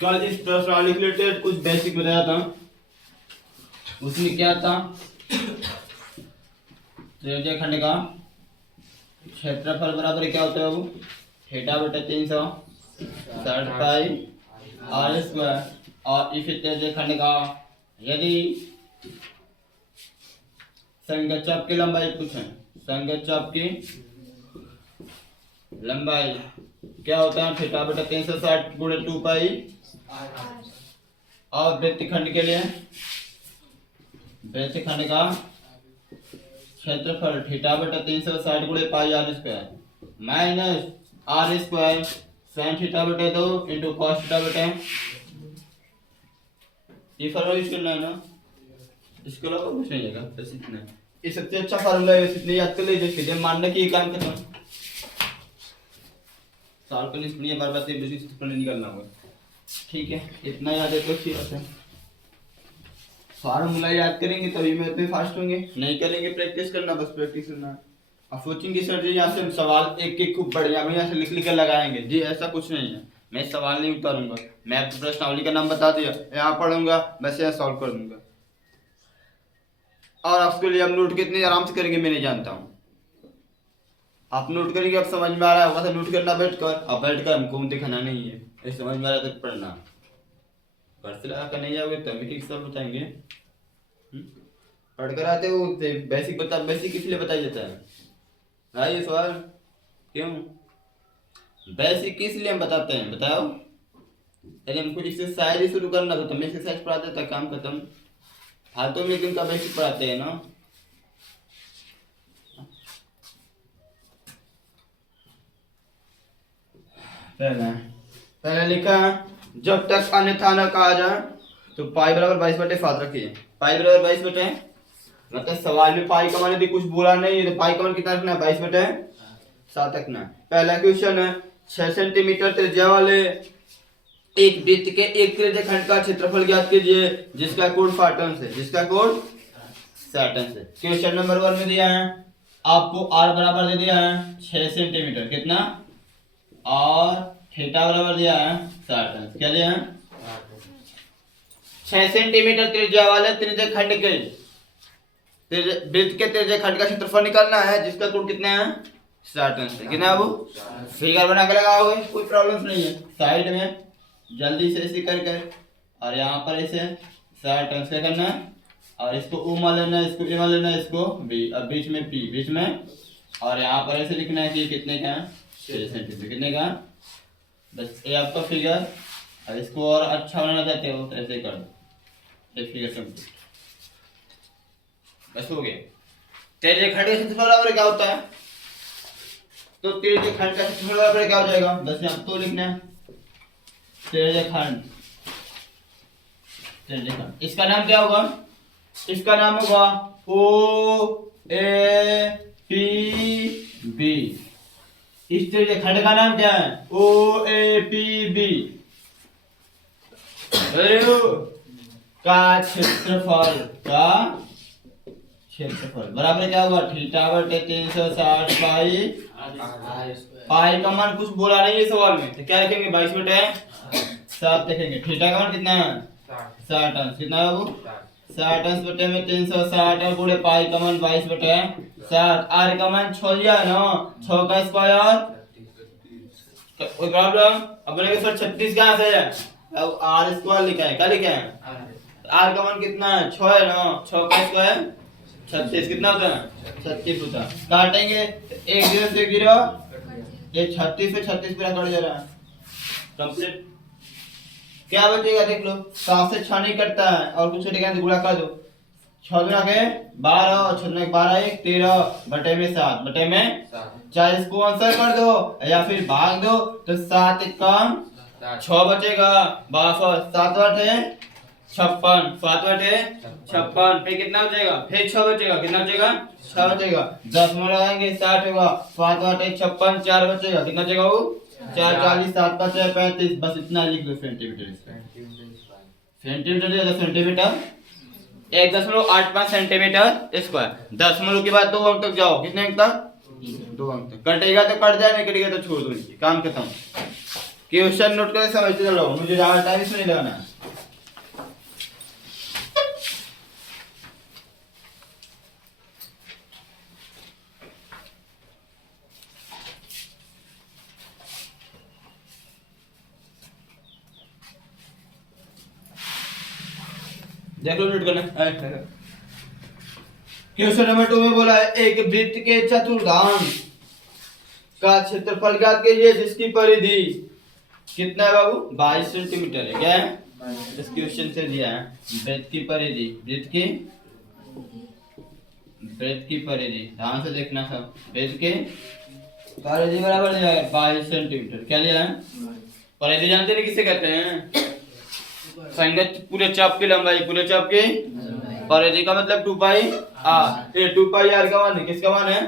कल इस प्रश्नावली के रिलेटेड कुछ बेसिक बताया था। उसमें क्या था, त्रिज्या खंड का क्षेत्रफल बराबर क्या होता है वो थीटा बटे 360 पाई आर स्क्वायर। और इस त्रिज्या खंड का यदि संगत चाप की लंबाई पूछें, संगत चाप की लंबाई क्या होता है थीटा बटा 360 गुणे 2 पाई। और वृत्तखंड के लिए वृत्तखंड का क्षेत्रफल थीटा बटा 360 गुणे pi R square minus are square sine theta बटे 2 इंटू कॉस थीटा बटे। ये फॉर्मूला यूज करना है ना, इसके अलावा कुछ नहीं है बस इतना। ये सबसे अच्छा फॉर्मूला है, इतने याद कर लीजिए, सीधे मानना कि ये काम खत्म। सॉल्व करने के लिए बार बार बेसिक पर नहीं करना होगा, ठीक है। इतना याद है तो अच्छी बात है। फार्मूला याद करेंगे तभी मैथ में फास्ट होंगे, नहीं करेंगे प्रैक्टिस करना, बस प्रैक्टिस करना। अब सोचेंगे सर जी यहाँ से हम सवाल एक एक खूब बढ़िया बढ़िया से लिख लिख कर लगाएंगे, जी ऐसा कुछ नहीं है। मैं सवाल नहीं उतारूंगा, मैं आपको प्रश्नावली का नाम बता दिया, यहाँ पढ़ूंगा बस यहाँ सॉल्व कर दूंगा। और उसके लिए हम नोट कितने आराम से करेंगे मैं नहीं जानता हूँ। आप नोट करेंगे, अब समझ में आ रहा होगा तो नोट करना बैठकर। अब बैठकर हमको दिखाना नहीं है, ये समझ में आ रहा तो पढ़ना। घर से लगा कर नहीं जाओगे तभी ठीक सब बताएंगे। पढ़कर आते हो बेसिक बता, बेसिक इसलिए बताया जाता है हाँ। ये सवाल क्यों बेसिक किस लिए हम बताते हैं बताओ। यदि हमको इससे शायरी शुरू करना तो मैं एक्सरसाइज पढ़ा देता, काम खत्म। फालतू में दिन का बेसिक पढ़ाते हैं ना। पहले लिखा जब तक अन्यथा न कहा जाए तो पाई बराबर 22 याद रखिए। पाई बराबर 22 मतलब सवाल में पाई का मान यदि कुछ बोला नहीं है तो पाई का मान कितना रखना है 22/7 रखना है। पहला क्वेश्चन है 6 सेंटीमीटर त्रिज्या वाले एक वृत्त के एक त्रिज्या खंड का क्षेत्रफल ज्ञात कीजिए जिसका कोण 60 अंश है, जिसका कोण 60 अंश है। क्वेश्चन नंबर 1 में दिया है आपको r बराबर दे दिया है 6 सेंटीमीटर कितना, और थीटा बराबर दिया है 60 अंश। क्या दिया है 6 सेंटीमीटर त्रिज्या वाले त्रिज्या खंड के वृत्त के त्रिज्या खंड का क्षेत्रफल निकालना है जिसका कोण कितना है 60 अंश है। कितना वो फिगर बना के लगाओगे, कोई प्रॉब्लम नहीं है। साइड में जल्दी से ऐसे कर और यहाँ पर ऐसे 60 अंश का करना है और इसको u मान लेना है, इसको a मान लेना है, इसको b, अब बीच में p बीच में, और यहाँ पर ऐसे लिखना है कि कितने का है 6 सेंटीमीटर कितने का। बस ये आपका फिगर। अब इसको और अच्छा बनाना चाहते हो तो ऐसे कर दो, फिगर कंप्लीट बस हो गया। त्रिज्या खंड का क्षेत्रफल बराबर क्या होता है, तो त्रिज्या खंड का क्षेत्रफल बराबर क्या हो जाएगा, बस यहाँ तो लिखना है त्रिज्या खंड। त्रिज्या खंड इसका नाम क्या होगा, इसका नाम होगा ओ ए पी बी। इस त्रिज्या खंड का नाम क्या है ओ ए पी बी का क्षेत्रफल, का क्षेत्रफल बराबर क्या होगा थीटा बटे 360 पाई। पाई का मान कुछ बोला नहीं है सवाल में तो क्या लिखेंगे 22/7 लिखेंगे। थीटा का मान कितना है 60 अंश, कितना है वो 60 अंश बटे में 360 और गुणे पाई का मान 22/7। आर का मान 6 लिया है ना, 6 का स्क्वायर कोई प्रॉब्लम। अब बोलेंगे सर 36 कहाँ से है, अब आर स्क्वायर लिखा है, क्या लिखा है आर का मान कितना है 6 है ना, 6 का स्क्वायर 36 कितना होता है 36 होता है। काटेंगे 1 0 से 0, ये 36 से 36 पूरा कट जा रहा है कंप्लीट। क्या बचेगा देख लो, 7 से 6 नहीं कटता है और कुछ कटेगा तो गुणा कर दो। 6 गुना के 12 और 6 गुना के 12 1 13 बटे में 7 बटे में 40 को आंसर कर दो या फिर भाग दो तो 7 कम 6 बचेगा। 7 बटे 56, 7 बटे 56 फिर कितना बचेगा फिर 6 बचेगा, कितना बचेगा 6 बचेगा। 10 में लगाएंगे 60 होगा, 7 बटे 56 4 बचेगा, कितना बचेगा वो 4 40 7 5 35। बस इतना लिख दो सेंटीमीटर, सेंटीमीटर दे सेंटीमीटर 1.85 सेंटीमीटर स्क्वायर। 10 के बाद 2 अंक तक जाओ, कितने अंक तक 2 अंक तक। कटेगा तो कट जाए, नहीं कटेगा तो छोड़ दो, काम खत्म। क्वेश्चन नोट करके समझते चलो, मुझे ज्यादा टाइम इसमें नहीं लगाना। देख लो, नोट करना। क्वेश्चन नंबर 2 में बोला है एक वृत्त के चतुर्थांश का क्षेत्रफल ज्ञात कीजिए जिसकी परिधि कितना है बाबू, 22 सेंटीमीटर है। क्या है इस क्वेश्चन से दिया है, वृत्त की परिधि, वृत्त की परिधि ध्यान से देखना सब। वृत्त की परिधि बराबर दिया है 22 सेंटीमीटर। क्या लिया है, परिधि जानते हैं किसे कहते हैं, संगत पूरे चाप की लंबाई, पूरे चाप की परिधि का मतलब 2 पाई आर। ये 2 पाई आर का मान है, किसका मान है,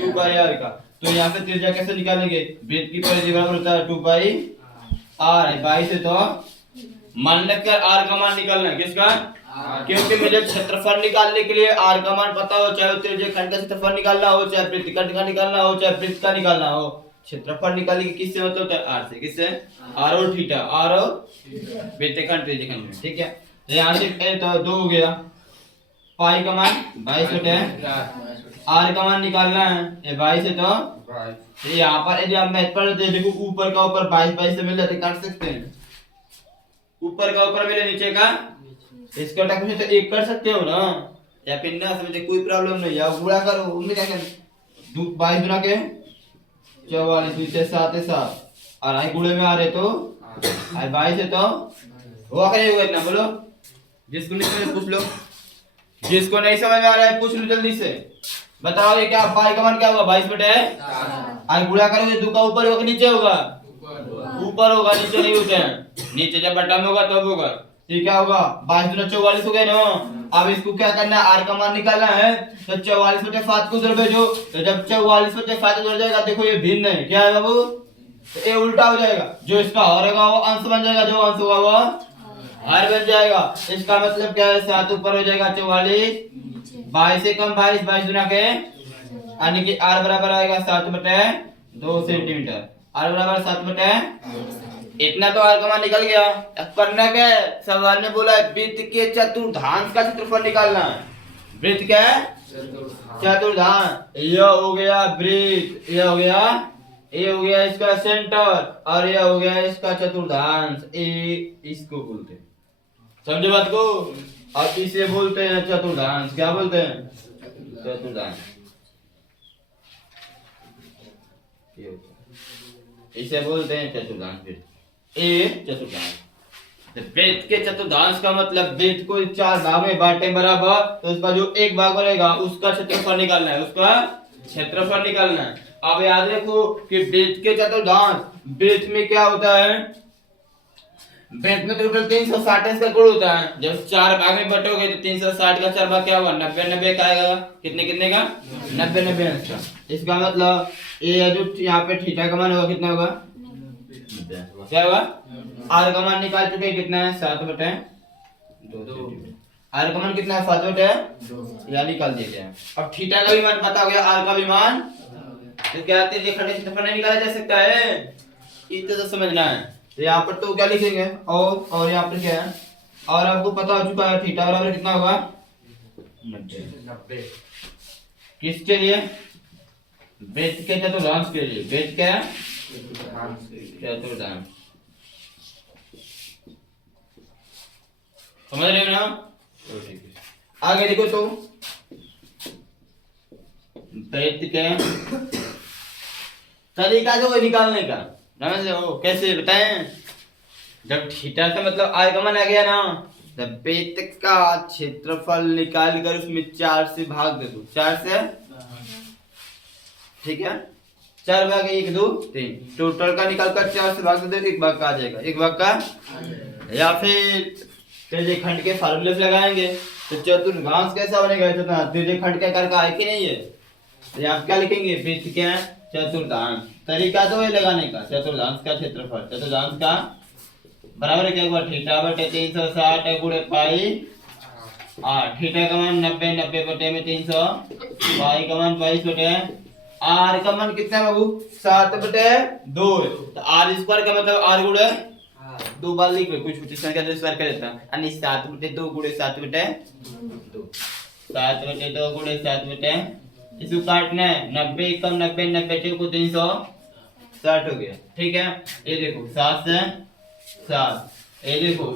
2 पाई आर का। तो यहाँ पे त्रिज्या कैसे निकालेंगे, वृत्त की परिधि बराबर होता है 2 पाई आर है 22 है, तो मान लेकर आर का मान निकालना है, किसका, क्योंकि मुझे क्षेत्रफल निकालने के लिए आर का मान पता हो, चाहे त्रिज्या खंड का क्षेत्रफल निकालना हो, चाहे वृत्त खंड का निकालना हो, चाहे वृत्त का निकालना हो। क्षेत्रफल निकालने की किससे मतलब होता है, आर से। किससे, आर और थीटा, आर और वृत्तखंड त्रिज्यखंड में। ठीक है, तो यहाँ से तो 2 हो गया, पाई का मान 22 होता है, आर का मान निकालना है, ये 22 है, तो यहाँ पर यदि आप मैथ पर देखो ऊपर का ऊपर 22 से मिल जाते, काट सकते हैं, ऊपर का ऊपर मिले नीचे का इसका टाइम तो 1 कर सकते हो ना, या फिर ना समझे कोई प्रॉब्लम नहीं है, गुणा करो, उनमें क्या करना, 22 गुना के 44 नीचे 7 है 7 और आई गुणे में आ रहे तो आई 22 है, तो हुआ क्या होगा इतना, बोलो, जिसको नहीं समझ पूछ लो, जिसको नहीं समझ में आ रहा है पूछ लो जल्दी से, बताओ ये क्या, पाई का मान क्या होगा 22 बटे आई गुणा करोगे 2 का ऊपर होगा नीचे होगा, ऊपर होगा, नीचे नहीं होते हैं, नीचे जब बटा में होगा तब होगा। ये क्या होगा, 22 दूना 44 हो गए ना। अब इसको क्या करना है, आर का मान निकालना है, तो 44 बटे 7 को उधर भेजो, तो जब 44 बटे 7 उधर जाएगा, देखो ये भिन्न है, क्या है बाबू, तो ये उल्टा हो जाएगा, जो इसका हर होगा वो अंश बन जाएगा, जो अंश होगा वो हर बन जाएगा। इसका मतलब क्या है, 7 ऊपर हो जाएगा 44, 22 से कम 22 दूना के, यानी कि आर बराबर आएगा 7 बटे 2 सेंटीमीटर, आर बराबर 7 बटे, इतना तो आर का मान निकल गया। अब करना क्या है, सवाल में बोला है वृत्त के चतुर्थांश का क्षेत्रफल निकालना है। वृत्त क्या है, चतुर्थांश, यह हो गया वृत्त, यह हो गया इसका सेंटर, और यह हो गया इसका चतुर्थांश, ए इसको बोलते हैं, समझे बात को। और इसे बोलते हैं चतुर्थांश, क्या बोलते हैं, चतुर्थांश, इसे बोलते हैं चतुर्थांश, ए चतुर्थांश। वृत्त के चतुर्थांश का मतलब वृत्त को 4 भाग में बांटे बराबर, तो उसका जो एक भाग बनेगा उसका क्षेत्रफल निकालना है, उसका क्षेत्रफल निकालना है। अब याद रखो कि वृत्त के चतुर्थांश, वृत्त में क्या होता है, वृत्त में टोटल 360 का गुण होता है, जब 4 भाग में बटोगे तो 360 का 4 भाग क्या होगा, 90 का आएगा, कितने का 90 अंश का। इसका मतलब ये जो यहाँ पे थीटा का मान होगा कितना होगा, क्या होगा, आर का मान निकाल चुके कितना है, 7 बटे 2, आर का मान कितना है, 7 बटे 2, या निकाल दिए गया। अब थीटा का भी मान पता हो गया, आर का भी मान, तो क्या खंड क्षेत्रफल नहीं निकाला जा सकता है, इतना तो समझना है। तो यहाँ पर तो क्या लिखेंगे, और यहाँ पर क्या है, और आपको पता हो चुका है थीटा बराबर कितना होगा 90। किसके लिए, वृत्त के चतुर्थांश के लिए, वृत्त क्या है चतुर्थांश, समझ रहे हो ना, तो ठीक है। आगे देखो, तो वृत्त के तरीका जो निकालने का, समझ रहे हो, कैसे बताएं, जब थीटा का मतलब आर का मान आ गया ना, तब वृत्त का क्षेत्रफल निकाल कर उसमें 4 से भाग दे दो, 4 से, ठीक है, 4 भाग 1 2 3, टोटल का निकाल कर 4 से भाग दे दो, 1 भाग का आ जाएगा, 1 भाग का, या फिर त्रिज्य खंड के फार्मूले लगाएंगे, तो चतुर्थांश कैसा बनेगा, त्रिज्य खंड का आकार का है कि नहीं है, तो आप क्या लिखेंगे, वृत्त क्या है चतुर्थांश, तरीका तो है लगाने का, चतुर्थांश का क्षेत्रफल, चतुर्थांश का बराबर क्या हुआ, थीटा बटे 360 गुणे पाई, थीटा का मान 90 बटे में 300, पाई का मान 22 बटे आर का मान कितना है बाबू 7/2 तो आर स्क्वायर का मतलब आर गुणे दो बार लिख लो कुछ कुछ संख्या से स्क्वायर कर देता यानी 7/2 गुणे 7/2 7/2 गुणे 7/2 इसको काटना है 90 कम 90 90 को 360 हो गया ठीक है। ये देखो 7 से 7 ये देखो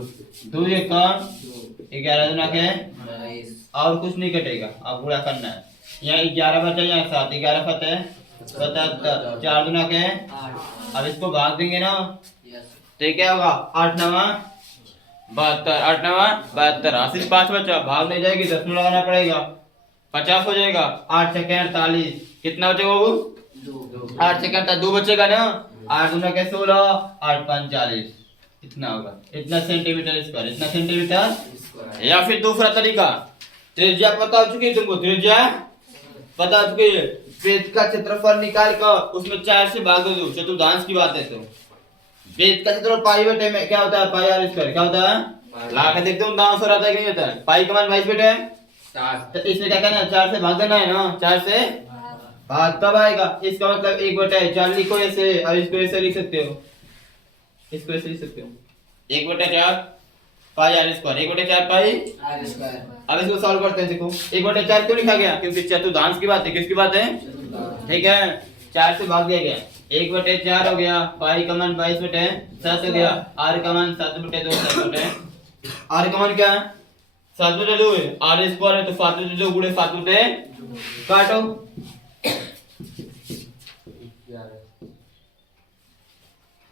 2 कम 11 दूना के और कुछ नहीं कटेगा अब पूरा करना है। यहाँ 11 बचा यहाँ 7 11 फते 77 4 दूना के अब इसको भाग देंगे ना तो क्या होगा 8 9 72 8 9 72 80 5 बचा भाग नहीं जाएगी 10 में लगाना पड़ेगा 50 हो जाएगा 8 सेकंड 48 कितना बचेगा वो 8 सेकंड 2 बचेगा ना 8 दूना के 16 8 5 40 इतना होगा इतना सेंटीमीटर स्क्वायर इतना सेंटीमीटर। या फिर दूसरा तरीका त्रिज्या पता हो चुकी है तुमको त्रिज्या पता हो चुकी है वृत्त का क्षेत्रफल निकाल कर उसमें 4 से भाग दो चतुर्थांश की बात है तो वृत्त का क्षेत्रफल पाई बटे में क्या होता है पाई आर स्क्वायर क्या होता है ला के देखते हो दांव सर आता है कि नहीं होता है पाई का मान 22 बटे तो इसमें क्या करना है 4 से भाग देना है ना 4 से भाग तब आएगा इसका मतलब 1/4 लिखो ऐसे और इसको ऐसे लिख सकते हो इसको ऐसे लिख सकते हो 1/4 pi R square 1/4 pi R square. अब इसको सॉल्व करते हैं देखो 1/4 क्यों लिखा गया क्योंकि चतुर्थांश की बात है किसकी बात है ठीक है 4 से भाग दिया गया 1/4 हो गया पाई का मान 22/7 हो गया आर का मान 7/2 7/2 आर का मान क्या है 7/2 है आर स्क्वायर है तो 7/2 गुणे 7/2 काटो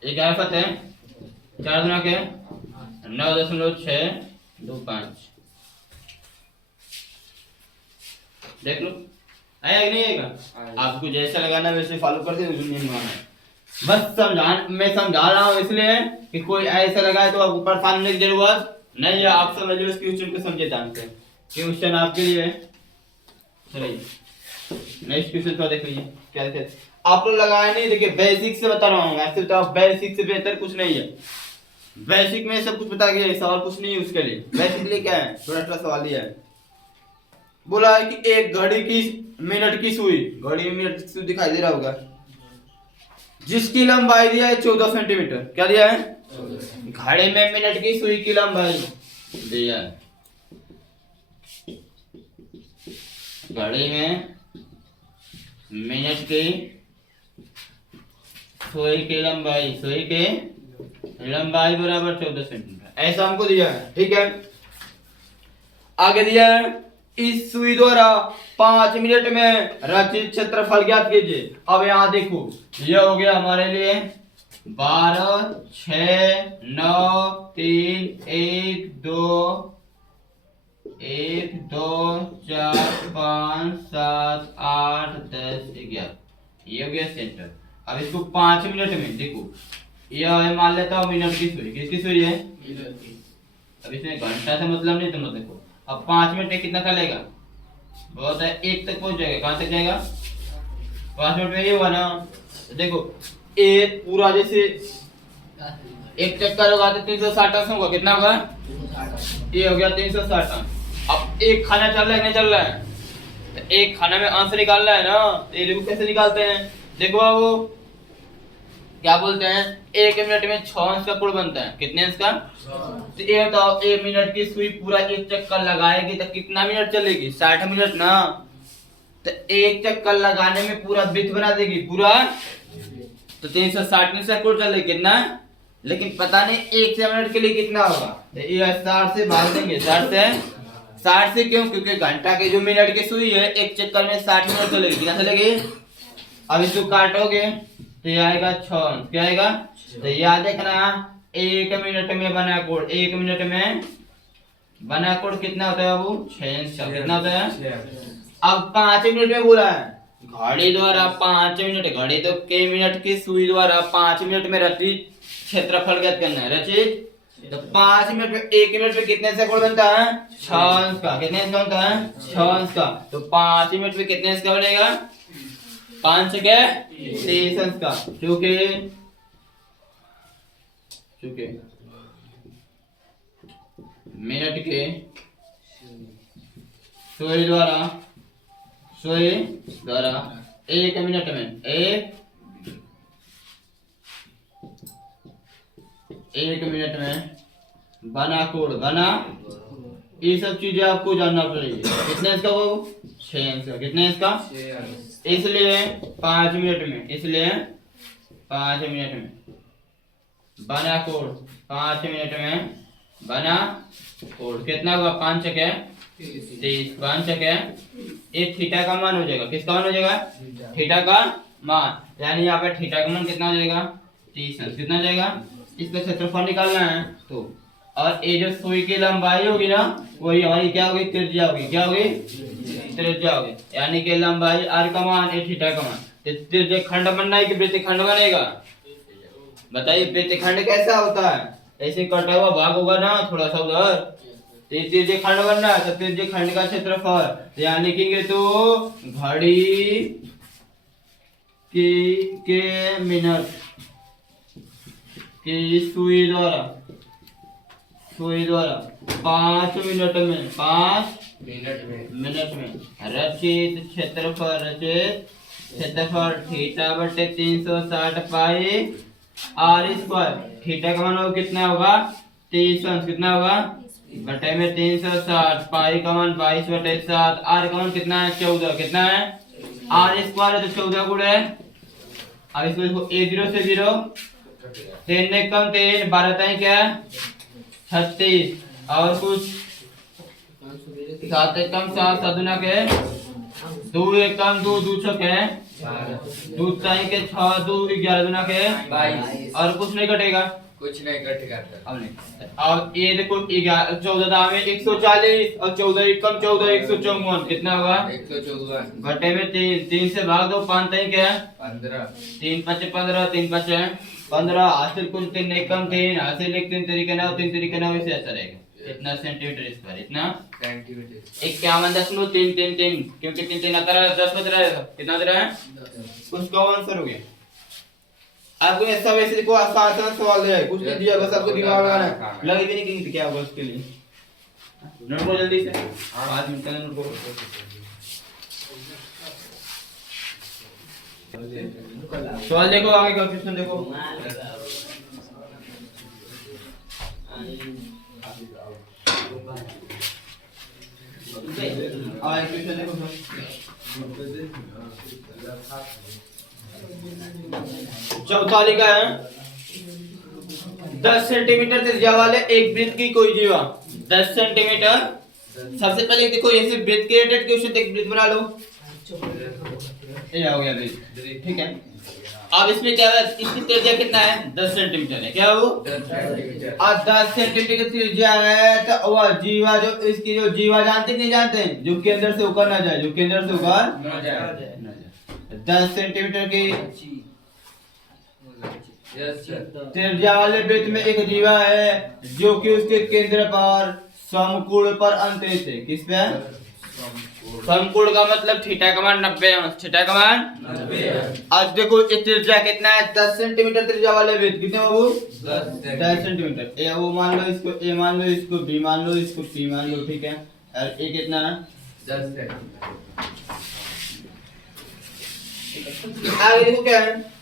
11 फते 4 दूना के 9.625 देख लो आया कि नहीं आएगा आपको जैसा लगाना वैसे फॉलो कर दे बस मैं समझा रहा हूँ इसलिए कि कोई ऐसा लगाए तो आपको परेशान होने की जरूरत नहीं है आप समझ लो इस क्वेश्चन को समझे ध्यान से क्वेश्चन आपके लिए चलिए नेक्स्ट क्वेश्चन को देखिए क्या है आप लोग लगाए नहीं देखिए बेसिक से बता रहा हूँ ऐसे तो बेसिक से बेहतर कुछ नहीं है बेसिक में सब कुछ बता गया सवाल कुछ नहीं है उसके लिए बेसिक लिए क्या है थोड़ा सवाल दिया है बोला है कि एक घड़ी की मिनट की सुई घड़ी में मिनट की सुई दिखाई दे रहा होगा जिसकी लंबाई दिया है 14 सेंटीमीटर क्या दिया है घड़ी में मिनट की सुई की लंबाई दिया है घड़ी में मिनट की सुई की लंबाई बराबर 14 सेंटीमीटर ऐसा हमको दिया है ठीक है। आगे दिया है इस सुई द्वारा 5 मिनट में रचित क्षेत्रफल ज्ञात कीजिए। अब यहाँ देखो यह हो गया हमारे लिए 12 6 9 3 1 2 1 2 4 5 7 8 10 11 ये हो गया सेंटर। अब इसको 5 मिनट में देखो यह है मान लेता हूँ मिनट की सुई किसकी सुई है मिनट की। अब इसमें घंटा से मतलब नहीं तुम देखो अब 5 मिनट में कितना चलेगा बहुत है 1 तक पहुंच जाएगा कहां तक जाएगा 5 मिनट में ये हुआ ना देखो एक पूरा जैसे एक चक्कर होगा तो 360 अंश होगा कितना होगा ये हो गया 360 अंश। अब एक खाना चल रहा है नहीं चल रहा है तो एक खाना में अंश निकालना है ना तो ये देखो कैसे निकालते हैं देखो बाबू क्या बोलते हैं 1 मिनट में 6 अंश का गुण बनता है कितने अंश का तो ये बताओ 1 मिनट की सुई पूरा एक चक्कर लगाएगी तो कितना मिनट चलेगी 60 मिनट ना तो एक चक्कर लगाने में पूरा वृत्त बना देगी पूरा तो 360 मिनट का गुण चलेगी कितना लेकिन पता नहीं 1 मिनट के लिए कितना होगा तो ये 60 से भाग देंगे 60 से क्यों क्योंकि घंटा के जो मिनट की सुई है एक चक्कर में 60 मिनट चलेगी कितना चलेगी। अब इसको काटोगे तो ये आएगा 6 क्या आएगा तो याद रखना 1 मिनट में बना कोण 1 मिनट में बना कोण कितना होता है बाबू 6 अंश कितना होता है। अब 5 मिनट में बोला है घड़ी द्वारा 5 मिनट घड़ी तो के मिनट की सुई द्वारा 5 मिनट में रचित क्षेत्रफल ज्ञात करना है रचित तो 5 मिनट में 1 मिनट में कितने से कोण बनता है 6 अंश का कितने अंश का बनता है 6 अंश का तो 5 मिनट में कितने अंश का बनेगा 5 से क्या 30 अंश का क्योंकि मिनट के सुई द्वारा 1 मिनट में, एक मिनट में बना कोड बना। ये सब चीजें आपको जानना पड़ेगी। कितने इसका वो 6 अंक का, कितने इसका 6, इसलिए 5 मिनट में, इसलिए 5 मिनट में बना कोड, 5 मिनट में बना कोड। कितना हुआ 5 चके 30, 5 चके एक थीटा का मान हो जाएगा। किसका मान हो जाएगा? थीटा का मान। यानी यहाँ पे थीटा का मान कितना हो जाएगा 30 अंश। कितना हो जाएगा? इसका क्षेत्रफल निकालना है तो, और ये जो सुई की लंबाई होगी ना वही हमारी क्या होगी? त्रिज्या होगी। क्या होगी? त्रिज्या होगी। यानी कि लंबाई r का मान है थीटा का मान। त्रिज्या खंड बनना है कि वृत्तखंड बनेगा? बताइए वृत्तखंड कैसा होता है? ऐसे कटा हुआ भाग होगा ना थोड़ा सा उधर, त्रिज्या खंड बनना है तो त्रिज्या खंड का क्षेत्रफल यहाँ लिखेंगे तो घड़ी के मिनट की सुई द्वारा 5 मिनट में, 5 मिनट में रचित क्षेत्रफल थीटा बटे 360 पाई आर स्क्वायर। थीटा का मान कितना होगा? 30 अंश। कितना होगा? बटे में 360, पाई का मान 22 बटे 7, आर का मान कितना है? 14। कितना है? आर स्क्वायर है तो 14 गुणे है। अब इसको 0 से 0, 3 ने कम 3, 12 ताई क्या है 36, और कुछ 7 एक कम 7, 7 दुना के 2 एक कम 2, 2 छके 2 ताई के 6, 2 11 दुना के 22, और कुछ नहीं कटेगा, कुछ नहीं कटेगा। अब नहीं। अब ये देखो 14 दाम में 140 और 14 एक कम 14 154। कितना होगा? 154 बटे में 3 से भाग दो, 5 ताई क्या है 15, 3 5 15, 3 5 15, हासिल कुछ 3 एक कम 3, हासिल एक 3 तरीके 9, 3 तरीके 9, ऐसे ऐसा रहेगा। इतना सेंटीमीटर स्क्वायर, इतना सेंटीमीटर 51.33, क्योंकि 3 3 आता है 10 बच रहा है। कितना आ रहा है? उसका आंसर हो गया। आपको ऐसा वैसे को आसान सवाल दिया है, कुछ नहीं दिया, बस आपको दिमाग लगाना है। लगे भी नहीं कि क्या होगा उसके लिए। नोट को जल्दी से 5 मिनट का नोट को। सवाल देखो, आगे का क्वेश्चन देखो। आगे क्वेश्चन देखो। चौथा लिखा है 10 सेंटीमीटर त्रिज्या वाले एक वृत्त की कोई जीवा 10 सेंटीमीटर। सबसे पहले देखो ऐसे वृत्त के रिलेटेड क्वेश्चन, एक वृत्त बना लो। ये हो गया वृत्त, ठीक है। अब इसमें क्या है? इसकी त्रिज्या कितना है? 10 सेंटीमीटर है। क्या वो 10 सेंटीमीटर। और 10 सेंटीमीटर की त्रिज्या है तो वह जीवा, जो इसकी जो जीवा जानते नहीं जानते हैं, जो केंद्र से होकर ना जाए, जो केंद्र से होकर ना जाए। 10 सेंटीमीटर की यस सर। त्रिज्या वाले वृत्त में एक जीवा है जो कि उसके केंद्र पर समकोण पर अंतरित है। किस पे? समकोण का मतलब थीटा का मान 90 अंश। थीटा का मान 90 अंश। आज देखो ये त्रिज्या कितना है? 10 सेंटीमीटर त्रिज्या वाले वृत्त। कितने बाबू? 10 सेंटीमीटर। ए वो मान लो, इसको ए मान लो, इसको बी मान लो, इसको पी मान लो, ठीक है। और ए कितना है? 10 सेंटीमीटर। आगे देखो क्या है?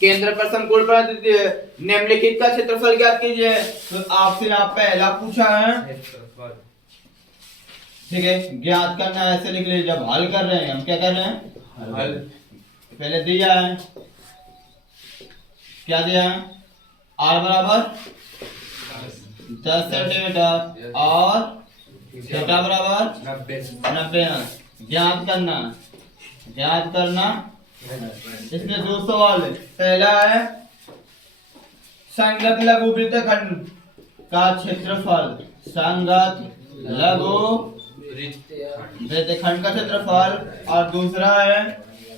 केंद्र पर समकोण पर अंतरित है। निम्नलिखित का क्षेत्रफल ज्ञात कीजिए। तो आपसे यहाँ पहला पूछा है, ठीक है, ज्ञात करना है। ऐसे लिख लीजिए, जब हल कर रहे हैं हम क्या कर रहे हैं? हल। पहले दिया है, क्या दिया है? r बराबर 10 सेंटीमीटर और थीटा बराबर 90 अंश। ज्ञात करना। इसमें 2 सवाल है। पहला है संगत लघु वृत्तखंड का क्षेत्रफल। संगत लघु वृत्तखंड का क्षेत्रफल। और दूसरा है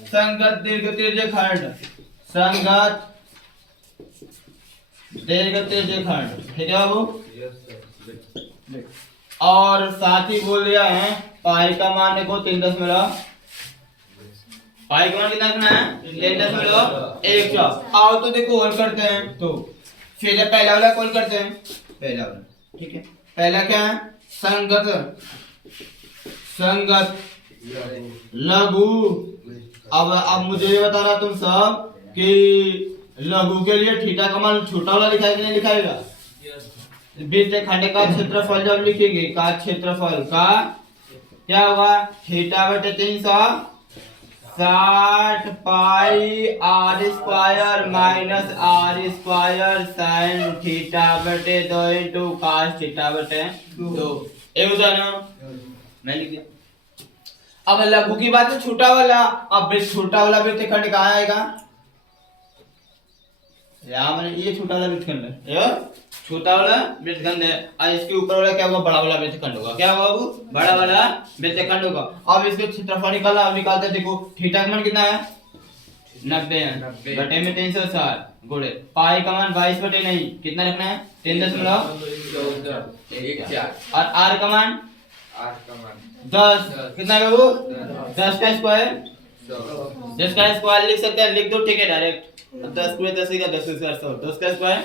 संगत दीर्घ त्रिज्यखंड। संगत दीर्घ त्रिज्यखंड, ठीक है बाबू। और साथ ही बोल दिया है पाई का मान देखो 3 पाई का मान कितना रखना है? 3.14। आओ तो देखो हल करते हैं। तो फिर पहला वाला कॉल करते हैं, पहला वाला, ठीक है। पहला क्या है? संगत लघु अब मुझे ये बताना तुम सब कि लघु के लिए थीटा का मान छोटा वाला लिखा है कि नहीं लिखाएगा? वृत्त खंड का क्षेत्रफल जब लिखेंगे का क्षेत्रफल का क्या होगा? थीटा बटे 360 pi R square minus are square sine theta बटे 2 इंटू कास थीटा बटे 2। ये हो जाना मैं लिख दिया। अब लघु की बात है छोटा वाला, अब छोटा वाला वृत्त खंड कहाँ आएगा? यहाँ मैंने ये छोटा वाला वृत्तखंड है, ये छोटा वाला वृत्तखंड है और इसके ऊपर वाला क्या होगा? बड़ा वाला वृत्तखंड होगा। क्या होगा वो? बड़ा वाला वृत्तखंड होगा। अब इसके क्षेत्रफल निकालना, अब निकालते हैं। देखो थीटा का मान कितना है? 90 है बटे में 360 गुणे पाई का मान 22 बटे नहीं कितना रखना है? 3.14 और आर का मान 10 कितना का वो? 10 का स्क्वायर 10 का स्क्वायर लिख सकते हैं, लिख दो ठीक है डायरेक्ट। 10 पूरे 10 का 10 स्क्वायर 100 10 का स्क्वायर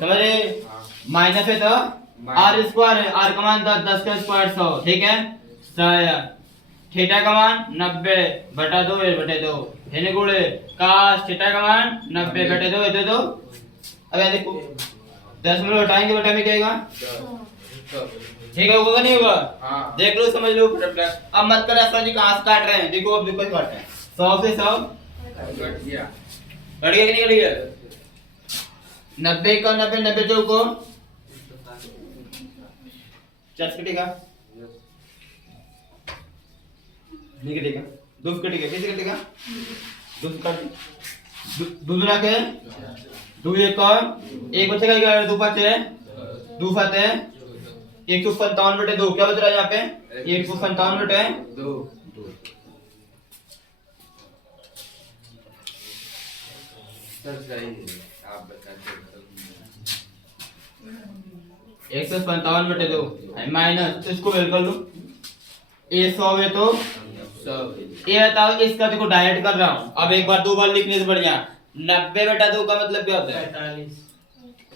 समझ रहे? माइनस है तो आर स्क्वायर है, आर का मान 10 10 का स्क्वायर 100 ठीक है। थीटा का मान 90 बटा 2 बटे 2 यानी गुणे कास थीटा का मान 90 बटे 2 दे दो। अब यहाँ देखो 10 में हटाएंगे बटा में क्या आएगा? ठीक है होगा नहीं होगा? देख लो समझ लो फटाफट। अब मत करो सर जी कहां से काट रहे हैं, देखो अब देखो काट रहे हैं 100 से 100 कट गया कि नहीं कट गया? 90 का 90 90 2 को 40 कटेगा नहीं कटेगा 2 कटेगा कैसे कटेगा? 2 कट दूसरा के 2 1 का 1 बचेगा 2 5 है 2 7 है 155 बटे 2 क्या बच रहा है यहाँ पे? 155 बटे 2 आप बताते 155 बटे 2 माइनस इसको वेल कर लो। ये 100 है तो ये बताओ इसका देखो डायरेक्ट कर रहा हूँ। अब एक बार 2 बार लिखने से बढ़िया 90 बटा 2 का मतलब क्या होता है?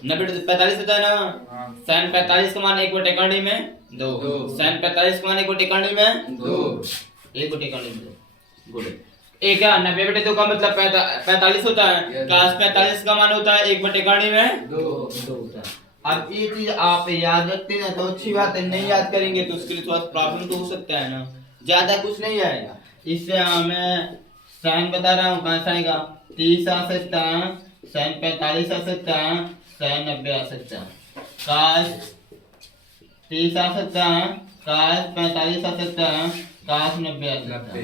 90 45 होता है ना। sin 45 का मान 1 बटे कर्ण में 2 sin 45 का मान 1 बटे कर्ण में 2 1 बटे कर्ण में 2 गुणे एक क्या 90 बटे 2 का मतलब 45 होता है। cos 45 का मान होता है 1 बटे कर्ण में 2 होता है। अब ये चीज आप याद रखते ना तो अच्छी बात है, नहीं याद करेंगे तो उसके लिए थोड़ा प्रॉब्लम तो हो सकता है ना। ज्यादा कुछ नहीं आएगा इससे। मैं साइन बता रहा हूँ कहाँ से आएगा? 30 आ सकता है साइन 45 आ सकता है साइन 90 आ सकता है cos 30 आ सकता है cos 45 आ सकता है cos 90 आ सकता है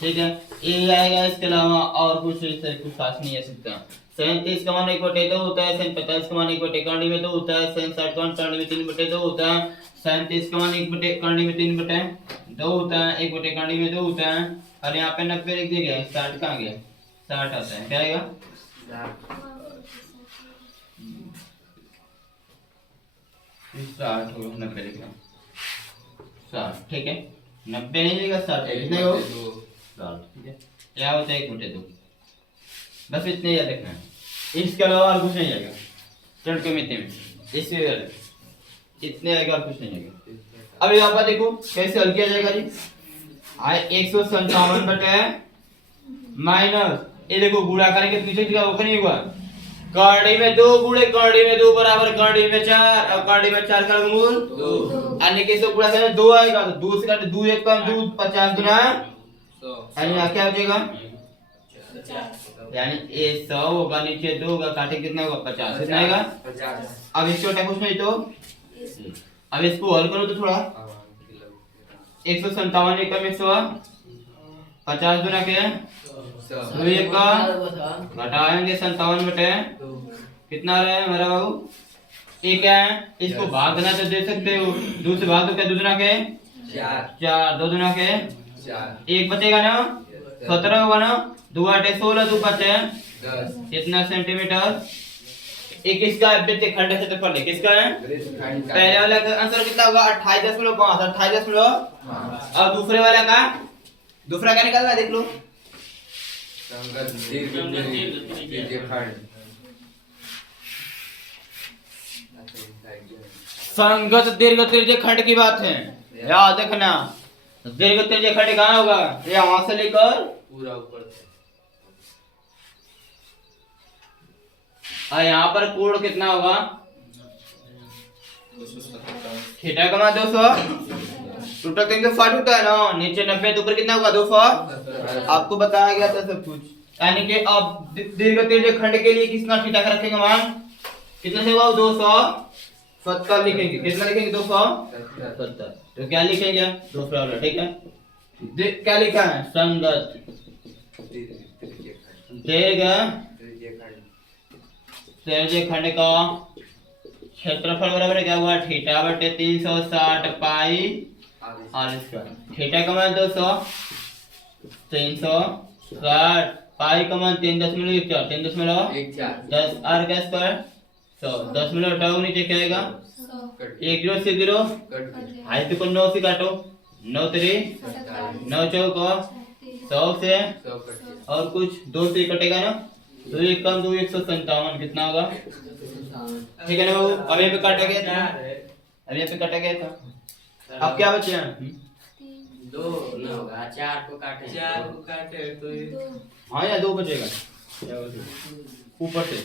ठीक है। ये आएगा, इसके अलावा और कुछ इससे कुछ खास नहीं आ सकता। साइन 30 का मान 1 बटे 2 होता है, साइन 45 का मान 1 बटे कर्ण में 2 होता है, साइन 60 का मान कर्ण में 3 बटे 2 होता है, साइन 30 का मान 1 बटे कर्ण में 3 बटे 2 होता है, 1 बटे कर्ण में 2 होता है। और यहाँ पे 90 लिख दिया गया, 60 कहाँ गया? 60 आता है, क्या आएगा? 60 होगा 90 लिखना 60 ठीक है। 90 नहीं लिखेगा 60 कितने हो? 60 ठीक है। क्या होता है 1 बटे 2 बस इतने याद रखना है, इसके अलावा और कुछ नहीं आएगा। चरण के मित्ते में इससे इतने आएगा और कुछ नहीं आएगा। अब यहाँ पर देखो कैसे हल किया जाएगा जी। 157 बटे माइनस ये देखो गुणा करेंगे पीछे क्या होगा नहीं होगा? कर्णी में 2 गुणे कर्णी में 2 बराबर कर्णी में 4 और कर्णी में 4 का वर्गमूल 2 अन्य के से गुणा करें 2 आएगा तो 2 से काटे 2 1 का 2 50 गुना यानी यहाँ क्या हो जाएगा? यानी ये 100 होगा नीचे 2 होगा काटे कितना होगा? 50 कितना आएगा? 50। अब इससे छोटा कुछ नहीं तो अब इसको हल करो तो थोड़ा 157 एकम 150 गुना के 2 1 का घटाएंगे 57 बटे कितना आ रहा है हमारा बाबू? ये क्या है? इसको भाग देना तो दे सकते हो, 2 से भाग दो क्या? 2 दुना के 4 2 दुना के 4 1 बचेगा ना 17 होगा ना 2 8 16 2 5 10 कितना सेंटीमीटर? एक इसका वृत्त खंड क्षेत्रफल है, किसका है? पहले वाला का आंसर कितना होगा? 28.5 28 और दूसरे वाला का दूसरा क्या निकालना देख लो। संगत दीर्घ त्रिज्य खंड की बात है, याद रखना। दीर्घ त्रिज्य खंड कहाँ होगा? ये यहाँ से लेकर पूरा ऊपर से। और यहाँ पर कोण कितना होगा? थीटा का मान 200, टोटल 360 होता है ना, नीचे 90 तो ऊपर कितना होगा? 200। आपको बताया गया था सब कुछ, यानी कि आप दीर्घ त्रिज्य खंड के लिए कितना थीटा का रखेंगे मान? कितना से होगा? 270 लिखेंगे। कितना लिखेंगे? 270। तो क्या लिखेंगे? दूसरा वाला, ठीक है। क्या लिखा है? संगत दीर्घ त्रिज्य खंड का क्षेत्रफल बराबर क्या हुआ? थीटा बटे 360 पाई आर स्क्वायर। थीटा का मान 200, 360 पाई का मान 3.4, 3.10 आर का स्क्वायर 100। 10 हटाओ, नीचे क्या आएगा? 1 0 से 0, हाइट को 9 से काटो, 9 3 9 चौक 100 से, और कुछ 2 से कटेगा ना, तो एक कम 2 157 कितना होगा? ठीक है ना बाबू? अब ये पे काटा गया था, अब ये पे काटा गया था। अब क्या बचे हैं? 2 ना होगा, 4 को काटे तो ये हाँ या 2 बचेगा ऊपर से।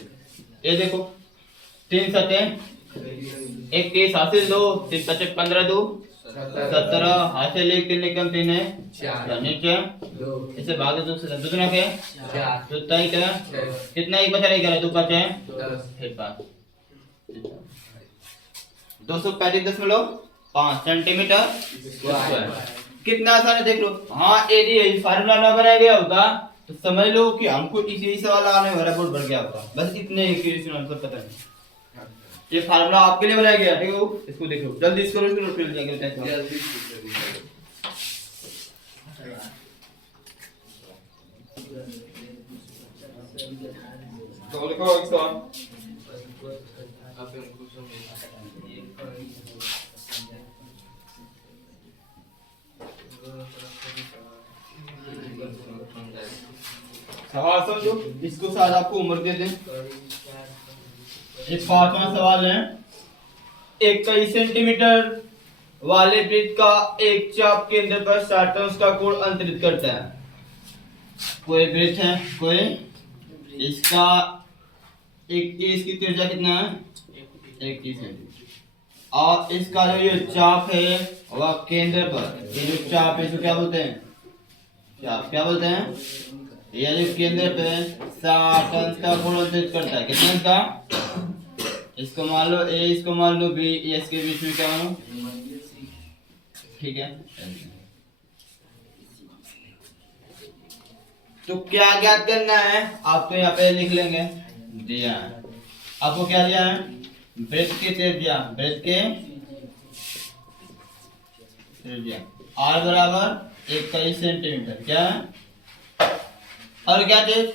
ये देखो 3 सते 21 हासिल 2, 3 पचे 15 2 17 हासिल 1 3 निकम 3 है 4 नीचे 2 इसे भाग दो से दूसरा क्या? 4 तो तय क्या? कितना एक बचा रहेगा? 2 बचे 10 फिर 5 235.5 सेंटीमीटर स्क्वायर। कितना आसान है, देख लो। हाँ यदि फार्मूला ना बनाया गया होगा तो समझ लो कि हमको इसी सवाल आने वाला बहुत बढ़ गया होगा। बस इतने ही क्वेश्चन आंसर पता नहीं। ये फार्मूला आपके लिए बनाया गया, ठीक है? इसको देख लो, जल्दी इसको फिर जाके जल्दी तो लिखो एक सवाल। सवाल समझो, इसको शायद आपको उम्र दे दें। ये 5वां सवाल है। 21 सेंटीमीटर वाले वृत्त का एक चाप केंद्र पर 60 अंश का कोण अंतरित करता है। कोई वृत्त है, कोई इसका इसकी त्रिज्या कितना है? 21 सेंटीमीटर। और इसका जो ये चाप है वह केंद्र पर, ये जो चाप है इसको क्या बोलते हैं? चाप क्या बोलते हैं? ये जो केंद्र पे 60 अंश का कोण अंतरित करता है। कितने अंश का? इसको मान लो ए, इसको मान लो बी, इसके बीच में क्या मानो? ठीक है। तो क्या ज्ञात करना है? आपको यहाँ पे लिख लेंगे, दिया है आपको। क्या दिया है? वृत्त की त्रिज्या, वृत्त के त्रिज्या r बराबर 21 सेंटीमीटर। क्या है? और क्या चीज?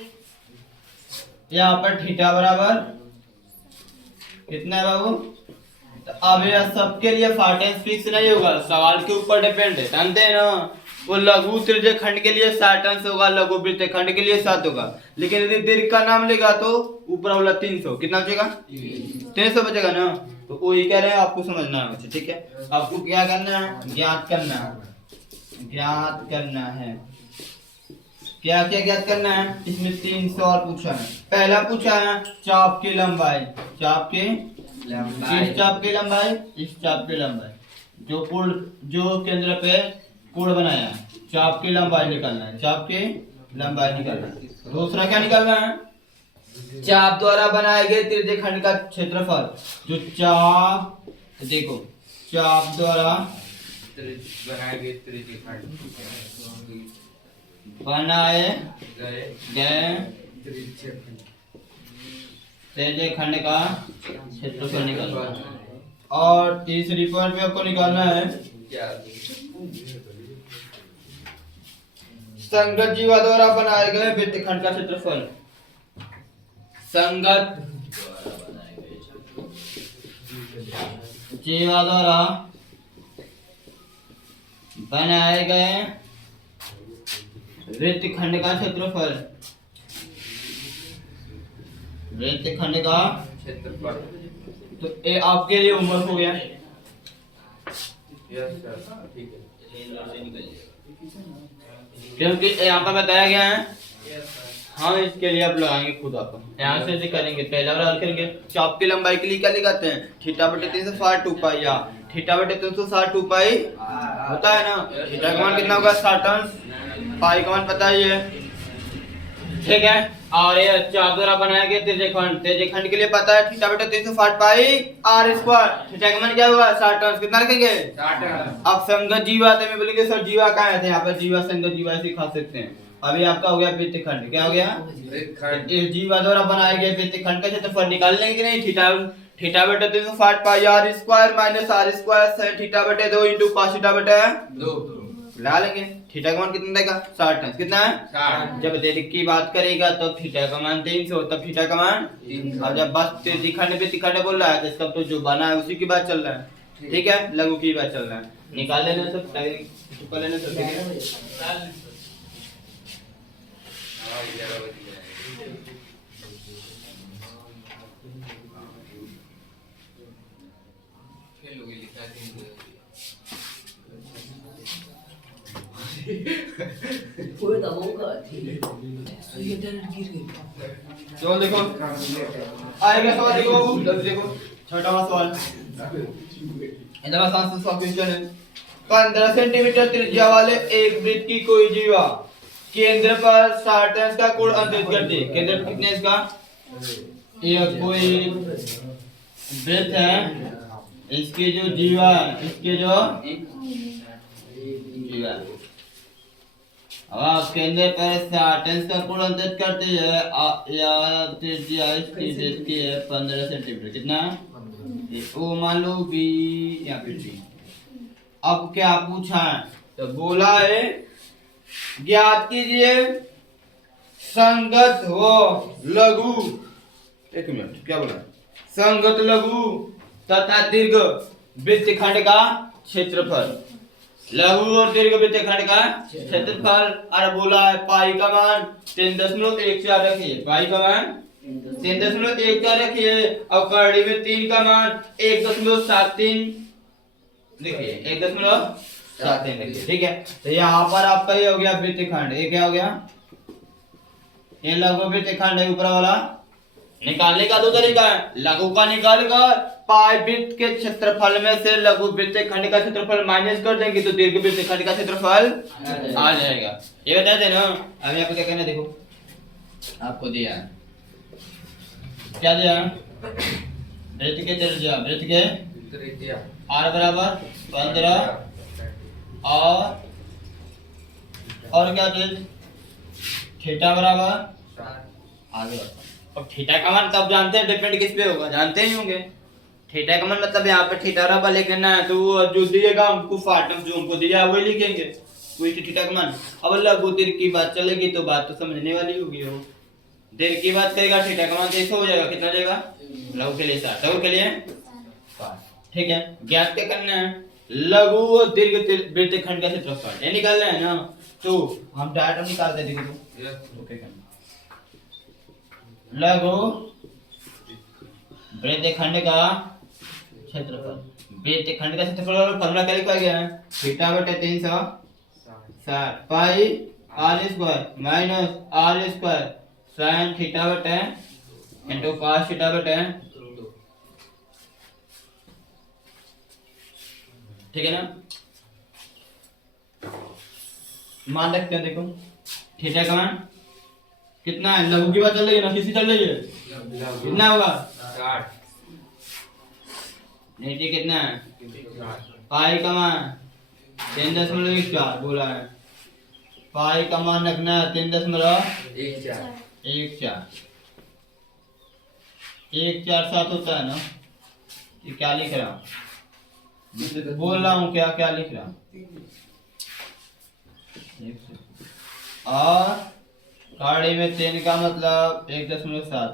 यहाँ पर थीटा बराबर कितना है बाबू? तो अब यह सबके लिए फार्टेंस फिक्स नहीं होगा, सवाल के ऊपर डिपेंड है, जानते हैं ना? वो लघु त्रिज्य खंड के लिए 60 अंश होगा, लघु वृत्त खंड के लिए 7 होगा। लेकिन यदि दीर्घ का नाम लेगा तो ऊपर वाला 300 कितना बचेगा? 300 बचेगा ना। तो वही कह रहे हैं, आपको समझना है बच्चे, ठीक है? आपको क्या करना है? ज्ञात करना है, ज्ञात करना है। क्या क्या ज्ञात करना है? इसमें 3 सवाल पूछा है। पहला पूछा है चाप की लंबाई, चाप की लंबाई, इस चाप की लंबाई, इस चाप की लंबाई, जो कोण, जो केंद्र पे कोण बनाया है, चाप की लंबाई निकालना है, चाप की लंबाई निकालना है। दूसरा क्या निकालना है? चाप द्वारा बनाए गए त्रिज्य खंड का क्षेत्रफल। जो चाप, देखो चाप द्वारा बनाए गए त्रिज्य खंड बनाए गए गए त्रिज्य खंड त्रिज्य खंड का क्षेत्रफल निकालना है। और तीसरी पॉइंट पे आपको निकालना है क्या? संगत जीवा द्वारा बनाए गए वृत्तखंड का क्षेत्रफल। संगत जीवा द्वारा बनाए गए वृत्तखंड का क्षेत्रफल, वृत्तखंड का क्षेत्रफल। तो ये आपके लिए होमवर्क हो गया। यस सर, ठीक है। क्योंकि यहाँ पर बताया गया है हाँ इसके लिए आप लगाएंगे खुद आप यहाँ से करेंगे पहला वाला हल करेंगे। चाप की लंबाई के लिए क्या लिखाते हैं थीटा बटे 360 2 पाई या थीटा बटे 360 2 पाई होता है ना। थीटा का मान कितना होगा 60 अंश पाई का मान पता ही है ठीक है। और ये चाप द्वारा बनाया गया तेजे खंड के लिए पता है थीटा बटे 360 पाई आर स्क्वायर। थीटा का मान क्या हुआ 60 अंश कितना रखेंगे 60। अब संगत जीवा में बोलेंगे सर जीवा कहाँ है यहाँ पर जीवा संगत जीवा ऐसे खा सकते हैं। अभी आपका हो गया वृत्त खंड क्या हो गया जीवा द्वारा बनाए गए वृत्त खंड का क्षेत्रफल निकाल लेंगे कि नहीं। थीटा बटे 360 pi R square minus are square sin theta बटे 2 इनटू cos थीटा बटे 2 ला लेंगे। थीटा का मान कितना देगा 60 अंश कितना है 60। जब तेज की बात करेगा तो थीटा का मान 300 तब थीटा का मान 300। अब जब बस तेजी खंड पे खंड बोल रहा है तो इसका तो जो बना है उसी की बात चल रहा है ठीक है लघु की बात चल रहा है। निकाल लेना सब कर लेना सब तो देखो आएगा सवाल देखो जल्दी देखो छठवां सवाल इधर क्वेश्चन है 15 सेंटीमीटर त्रिज्या वाले एक वृत्त की कोई जीवा केंद्र पर 60 अंश का कोण अंकित करती है। केंद्र पर कितने इसका ये कोई वृत्त है इसके जो जीवा इसके जो जीवा अब केंद्र पर 60 अंश का कोण अंकित करती है या त्रिज्या इसकी देती है 15 सेंटीमीटर कितना वो मान लो बी या फिर डी। अब क्या पूछा है तो बोला है ज्ञात कीजिए संगत हो लघु एक मिनट क्या बोला संगत लघु तथा दीर्घ वृत्त खंड का क्षेत्रफल लघु और दीर्घ वृत्त खंड का क्षेत्रफल और बोला है पाई का मान 3.14 रखिए पाई का मान 3.14 रखिए और कड़ी में 3 का मान 1.73 देखिए 1.73 रखिए ठीक है। तो यहाँ पर आपका ये हो गया वृत्त खंड ये क्या हो गया ये लघु वृत्त खंड है ऊपर वाला। निकालने का दो तरीका है लघु का निकाल कर पाई वृत्त के क्षेत्रफल में से लघु वृत्त खंड का क्षेत्रफल माइनस कर देंगे तो दीर्घ वृत्त खंड का क्षेत्रफल आ जाएगा। ये बता देना अभी आपको क्या कहना देखो आपको दिया क्या दिया वृत्त के त्रिज्या r बराबर 15 और क्या चीज थीटा बराबर आगे अब थीटा का मान तब जानते हैं डिपेंड किस पे होगा जानते ही होंगे। थीटा का मान मतलब यहाँ पे थीटा बराबर लिखना है तो वो जो दिएगा हमको फाटम जो हमको दिया है वही लिखेंगे वही थीटा का मान। अब लघु दीर्घ की बात चलेगी तो बात तो समझने वाली होगी वो दीर्घ की बात करेगा थीटा का मान 300 हो जाएगा कितना जाएगा लघु के लिए 60 लघु के लिए 5 ठीक है। ज्ञात क्या करना है लघु और दीर्घ वृत्त खंड का क्षेत्रफल ये निकालना है ना तो हम डायरेक्ट निकालते हैं देखो ओके करना लघु वृत्त खंड का क्षेत्रफल वृत्त खंड का क्षेत्रफल फॉर्मूला क्या लिखा गया है थीटा बटे 360 pi R square minus are square sin theta बटे इनटू cos थीटा बटे ठीक है ना। मान रखते हैं देखो थीटा का मान कितना है लघु की बात चल रही है ना किसी चल रही है कितना होगा 60 नीचे कितना है पाई का मान 3.14 बोला है पाई का मान रखना है 3.14 147 होता है ना ये क्या लिख रहा हूँ बोल रहा हूँ क्या क्या लिख रहा हूँ और गाड़ी में 3 का मतलब 1.73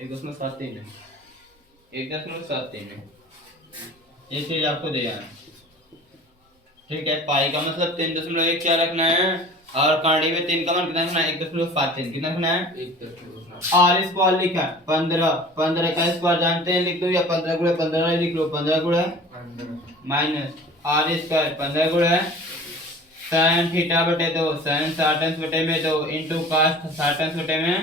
1.73 है 1.73 है ये चीज आपको दिया है ठीक है। पाई का मतलब 3.1 क्या रखना है और कांडी में 3 का मान कितना रखना है 1.73 कितना रखना है आर स्क्वायर लिखा 15 का स्क्वायर जानते हैं लिख दो या 15 गुणे 15 लिख लो 15 गुणे माइनस आर स्क्वायर 15 गुणे साइन थीटा बटे 2 साइन 60 बटे में 2 इंटू कॉस 60 बटे में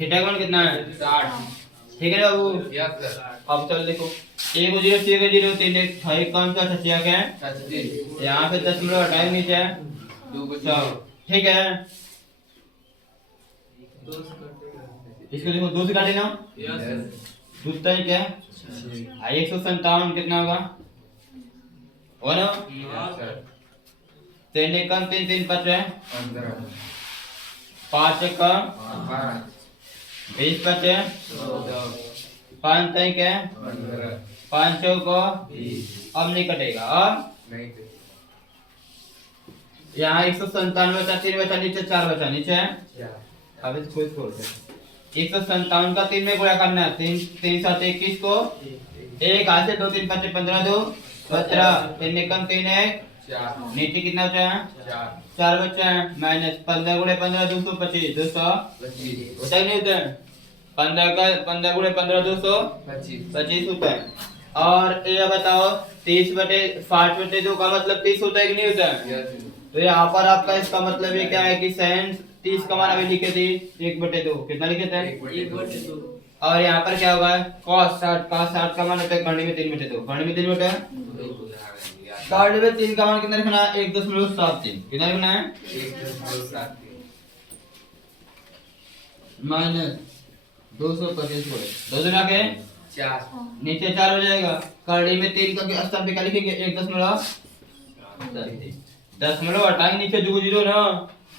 थीटा का मान कितना है 60। ठीक है बाबू। Yes sir. अब चल देखो a को 0 c को 0 3 एक कौन सा छचिया क्या है 36। यहाँ पे दशमलव हटाएंगे नीचे 2 को 100 ठीक है। इसको देखो 2 से काटे ना यस। दूसरा ही क्या है 157 कितना होगा हो ना सर। 3 एकम 3 3 5 है 15 5 एकम 5 20 5 है 14 5 3 क्या है 15 5 को 20 अब नहीं कटेगा अब नहीं तो यहाँ 197 बचा 3 बचा नीचे 4 बचा नीचे है क्या अब इसको छोड़ दे 157 का 3 में गुणा करना है 3 3 7 21 को एक हाथ से 2 3 5 15 2 17 3 एकम 3 है 4 नीचे कितना बचा है 4 4 बचा है माइनस 15 गुणे 15 225 200 25 होता ही नहीं होता है 15 गुणे 15 225 25 होता है। और ये बताओ 30 बटे 60 बटे 2 का मतलब 30 होता है कि नहीं होता है। यस तो यहाँ पर आपका इसका मतलब ये क्या है कि sin 30 का मान अभी लिखे थे 1/2 कितना लिखे थे 1/2 और यहाँ पर क्या होगा cos 60 का मान होता है घड़ी में 3/2 घड़ी में 3 बटे घड़ी में 3 का मान कितना रखना है 1.73 कितना रखना है 1/7 माइनस 225 को 2 से के 4 नीचे 4 हो जाएगा घड़ी में 3 का स्थान पे क्या लिखेंगे 1.0 हटाएंगे नीचे 2 0 ना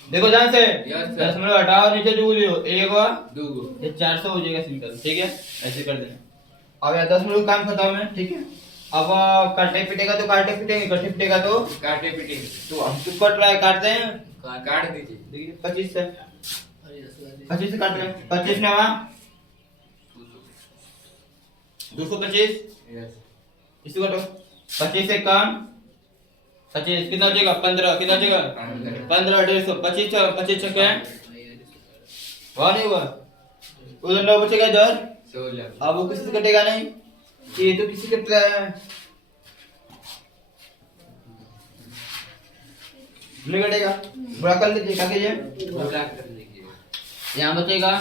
देखो ध्यान से Yes, sir. 0 हटाओ नीचे 2 0 एक और 2 ये 400 हो जाएगा सिंपल ठीक है ऐसे कर देना। अब यहाँ 10 काम खत्म है ठीक है। अब काटे पिटेगा तो काटे पिटेंगे कटे पिटेगा तो काटे पीटे तो हम इसको ट्राई काटते हैं काट दीजिए देखिए 25 से 25 से काट रहे हैं 25 ने वहाँ 225 यस इसको काटो 25 से कम 25 कितना हो जाएगा 15 कितना हो जाएगा 15 150 25 25 क्या है वहाँ नहीं हुआ उधर 9 बचेगा इधर 16 अब वो किसी से कटेगा नहीं ये तो किसी कट रहा है नहीं कटेगा बुरा कर लीजिए क्या कीजिए पूरा कर लीजिए यहाँ बचेगा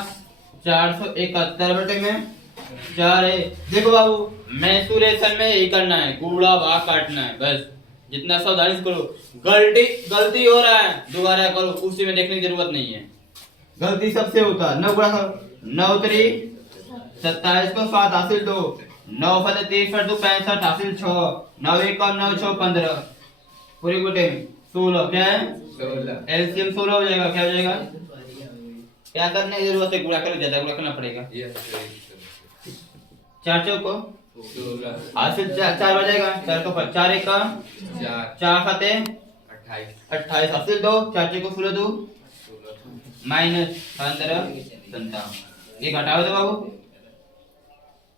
471 बटे में 4 है। देखो बाबू मेंसुरेशन में यही करना है कूड़ा भाग काटना है बस जितना सावधानी से करो गलती हो रहा है दोबारा करो उसी में देखने की जरूरत नहीं है गलती सबसे होता है 9 गुणा करो 9 3 27 को 7 हासिल 2 9 फले 30 पर 2 65 हासिल 6 9 1 9 6 15 पूरे गोटे में 16 क्या है 16 एलसीएम 16 हो जाएगा क्या हो जाएगा क्या करने की जरूरत है गुणा करो ज्यादा गुणा करना पड़ेगा यस 4 चौक को 16 हासिल 4 हो जाएगा 4 को 4 1 का 4 4 फते 28 28 हासिल 2 4 चौक को 16 2 16 माइनस 15 57 ये घटाओ तो बाबू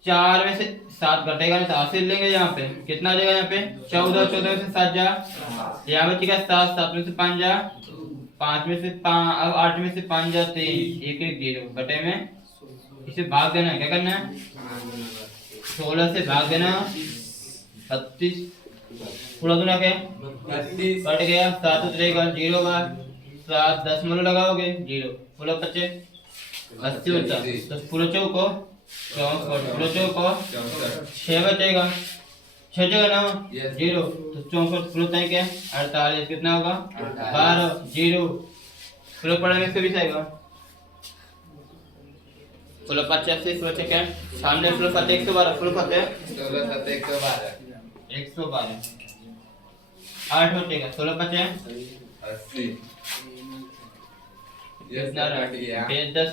4 में से 7 घटेगा नहीं तो हासिल लेंगे यहाँ पे कितना आ जाएगा यहाँ पे 14 14 में से 7 जा यहाँ बचेगा 7 7 में से 5 जा 5 में से 5 अब 8 में से 5 जा 3 एक एक 0 बटे में इसे भाग देना है क्या करना है 16 से भाग देना 36 पूरा दूना क्या 32 कट गया 7 उतरेगा 0 का 7 दशमलव लगाओगे 0 पूरा 25 80 होता है तो पूरा चौक को 64 पूरा चौक को 64 6 बचेगा 6 जगह ना Yes. 0 तो 64 पूरा तय क्या 48 कितना होगा 12 0 पूरा पढ़ने में 120 आएगा पूरा 85 बचे क्या सामने पूरा 112 पूरा 16 7 112 112 8 बचेगा 16 बचे 80 यस कितना रहा कट गया 10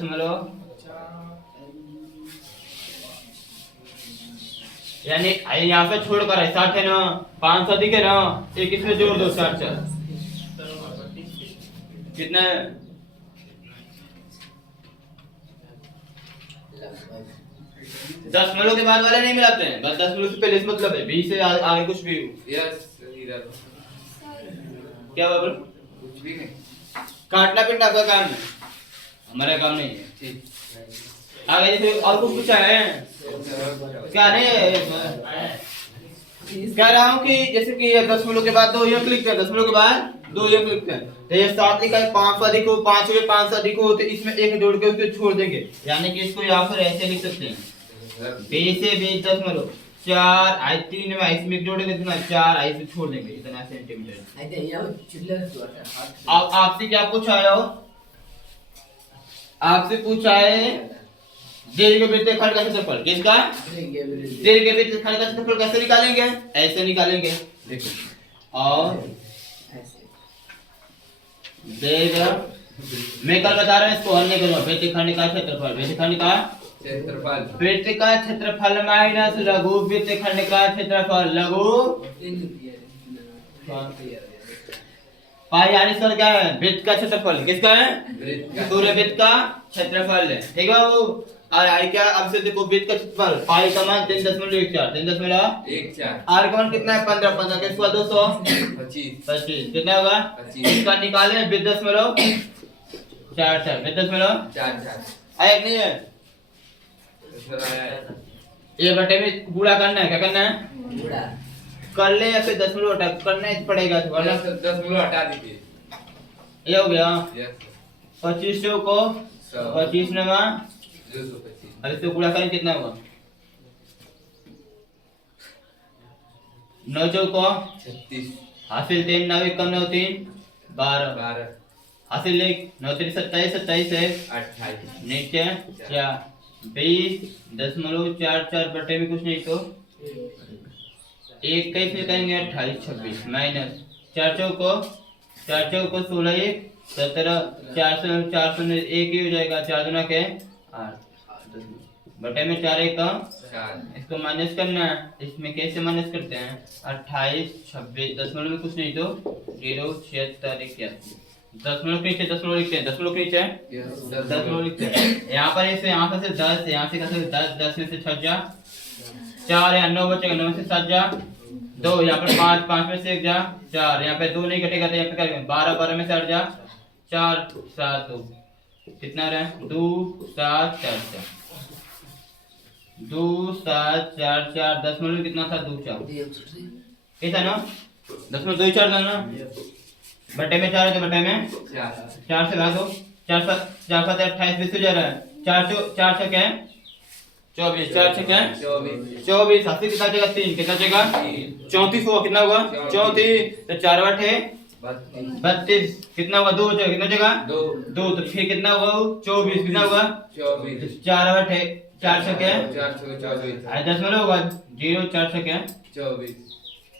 यानी यहाँ पे छोड़कर है 60 है ना 500 दिखे ना एक इसमें जोड़ दो 60 कितना है? दशमलव के बाद वाले नहीं मिलाते हैं बस दशमलव से पहले इस मतलब है 20 से आगे कुछ भी हो यस इधर क्या बाबू कुछ भी नहीं काटना पिटना आपका काम है हमारा काम नहीं है ठीक आगे जैसे और कुछ पूछा है क्या नहीं कह रहा हूँ कि जैसे कि ये दशमलव के बाद 2 अंक लिखते हैं, दशमलव के बाद 2 अंक लिखते हैं, तो ये 7 लिखा है, 5 अधिक हो, 5 में 5 अधिक हो, तो इसमें 1 जोड़ के उसको छोड़ देंगे, यानी कि इसको या फिर ऐसे लिख सकते हैं 20 से 20 दशमलव 4 आई 3 में इसमें 1 जोड़ेंगे कितना 4 आई से छोड़ देंगे इतना सेंटीमीटर। अब आपसे क्या पूछा है, आपसे पूछा है दीर्घवृत्तीय खंड का क्षेत्रफल, किसका? दीर्घवृत्तीय खंड का क्षेत्रफल कैसे निकालेंगे? ऐसे निकालेंगे, देखो। और दीर्घ मैं कल बता रहा हूँ, इसको हल नहीं करूंगा। वृत्तीय खंड का क्षेत्रफल, वृत्तीय खंड का वृत्त का क्षेत्रफल माइनस लघु वृत्तीय खंड का क्षेत्रफल, लघु पाई यानी सर क्या है? वृत्त का क्षेत्रफल, किसका है? पूरे वृत्त का क्षेत्रफल है, ठीक है बाबू। और आई क्या, अब से देखो वृत्त का क्षेत्रफल, पाई का मान 3.14, 3.14, आर का मान कितना है? 15, 15 के स्क्वायर 200, 25 कितना होगा? इसका निकाले वृत्त दशमलव 4, वृत्त दशमलव 4 आया नहीं है? ये बटे में गुणा करना है, क्या करना है? गुणा कर ले या फिर दशमलव हटा करना ही पड़ेगा, तो वरना दशमलव हटा दीजिए, ये हो गया 25 को 25 नवा 225, अरे तो गुणा करें कितना होगा? 9 को 36, हासिल 3 9 1 कम 9 3 12 हासिल 1 9 3 27 27 है 28, नीचे क्या 20.44 बटे में कुछ नहीं तो 1 कैसे करेंगे? 28 26 माइनस 4 को 16 1 17 400 में 1 ही हो जाएगा, 4 गुना के 8 बटे में 4 1 का 4, इसको माइनस करना है, इसमें कैसे माइनस करते हैं? 28 26 दशमलव में कुछ नहीं तो 0 76 81 दशमलव के नीचे दशमलव लिखते हैं, दशमलव के नीचे दशमलव लिखते हैं। यहाँ पर इसे यहाँ से 10, यहाँ से कैसे 10 10 में से 6 जा 4 या 9 बचेगा, 9 में से 7 जा 2, यहाँ पर 5 5 में से 1 जा 4, यहाँ पे 2 नहीं कटेगा तो यहाँ पे करेंगे 12 12 में से 8 जा 4 7 2 कितना रहे? 2 7 4 4 2 7 4 4 दशमलव में कितना था? 2 4 कैसा ना? दशमलव 2 4 था ना? बटे में 4 है तो बटे में 4 से भाग दो, 4 7 28 20 हो जा रहा है, 4 6 क्या है? 24 4 6 क्या है? 24 हासिल कितना जगह 3 कितना जगह 34 हुआ, कितना हुआ? 34 तो 4 8 है 32 कितना हुआ? 2 जगह कितना जगह 2 तो फिर कितना हुआ? 24 कितना हुआ? 4 8 है 4 6 क्या है? 4 दशमलव होगा 0 4 6 क्या है? 24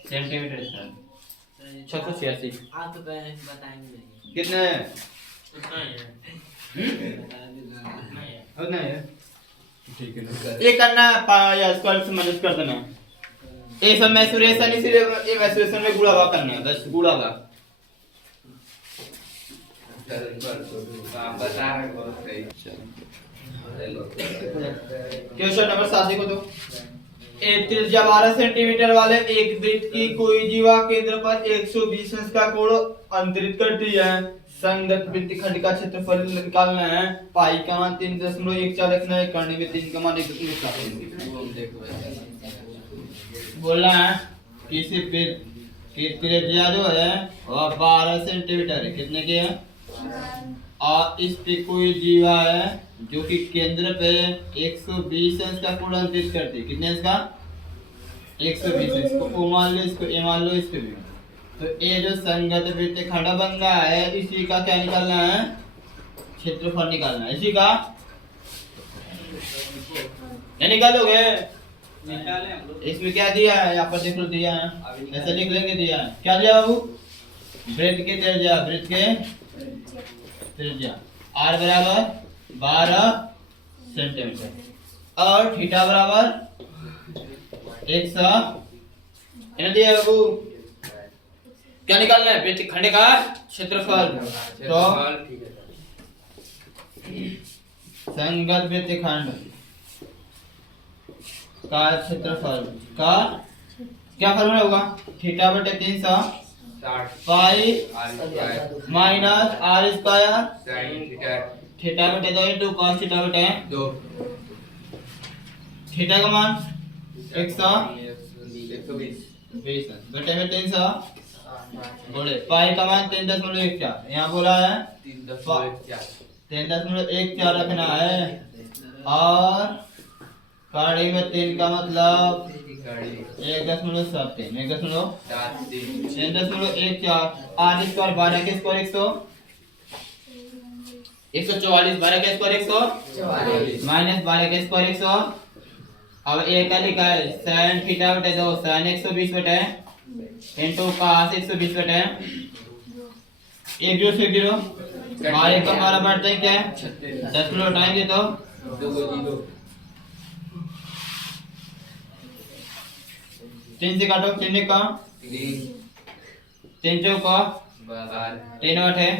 सेंटीमीटर स्क्वायर 686 आप तो बताएंगे कितना है? उतना है, ठीक है। ये करना या स्क्वायर से माइनस कर देना, ये सब मेंसुरेशन इसीलिए ये मेंसुरेशन में गुणा भाग करना है, 10 गुणा भाग। आप बता रहे हो बहुत सही। क्वेश्चन नंबर 7 देखो तो, एक त्रिज्या 12 सेंटीमीटर वाले एक वृत्त की कोई जीवा केंद्र पर 120 अंश का कोण अंतरित करती है, संगत वृत्त खंड का क्षेत्रफल निकालना है, पाई का मान 3.14 रखना है, करने में 3 का मान 1.7 बोलना है। किसी की त्रिज्या जो है वह 12 सेंटीमीटर है, कितने की है? और इस पे कोई जीवा है जो कि केंद्र पे 120 अंश का कोण अंतरित करती है, कितने अंश का? 120 अंश। इसको ओ मान लो, इसको ए मान लो, इस पे भी। तो ये जो संगत वृत्त खंड बन रहा है, इसी का क्या निकालना है? क्षेत्रफल निकालना है, इसी का क्या निकालोगे? इसमें क्या दिया है? यहाँ पर देख लो दिया है, ऐसे लिख लेंगे दिया है। क्या दिया बाबू? वृत्त के त्रिज्या, वृत्त के त्रिज्या r बराबर 12 सेंटीमीटर और थीटा बराबर 100 दिया बाबू। क्या निकालना है? वृत्त खंड का क्षेत्रफल। तो संगत वृत्त खंड का क्षेत्रफल का क्या फॉर्मूला होगा? थीटा बटे 360 pi minus are square theta बटे 2 इंटू cos थीटा बटे 2। थीटा का मान 120 20 बटे में 300 बोले पाई का मान 3.14 यहाँ बोला है 3.14 रखना है और कड़ी में 3 का मतलब 1.73 3.14 8 स्क्वायर 12 के स्क्वायर 144 12 के स्क्वायर 144 माइनस 12 के स्क्वायर 100। अब एक का लिखा है sin थीटा बटे 2 sin 120 बटे इनटू cos 120 बटे 1 0 से 0 बारह का हमारा बढ़ता है क्या है 10 किलो उठाएंगे तो 3 से काटो 3 का 3 चौका 3 8 है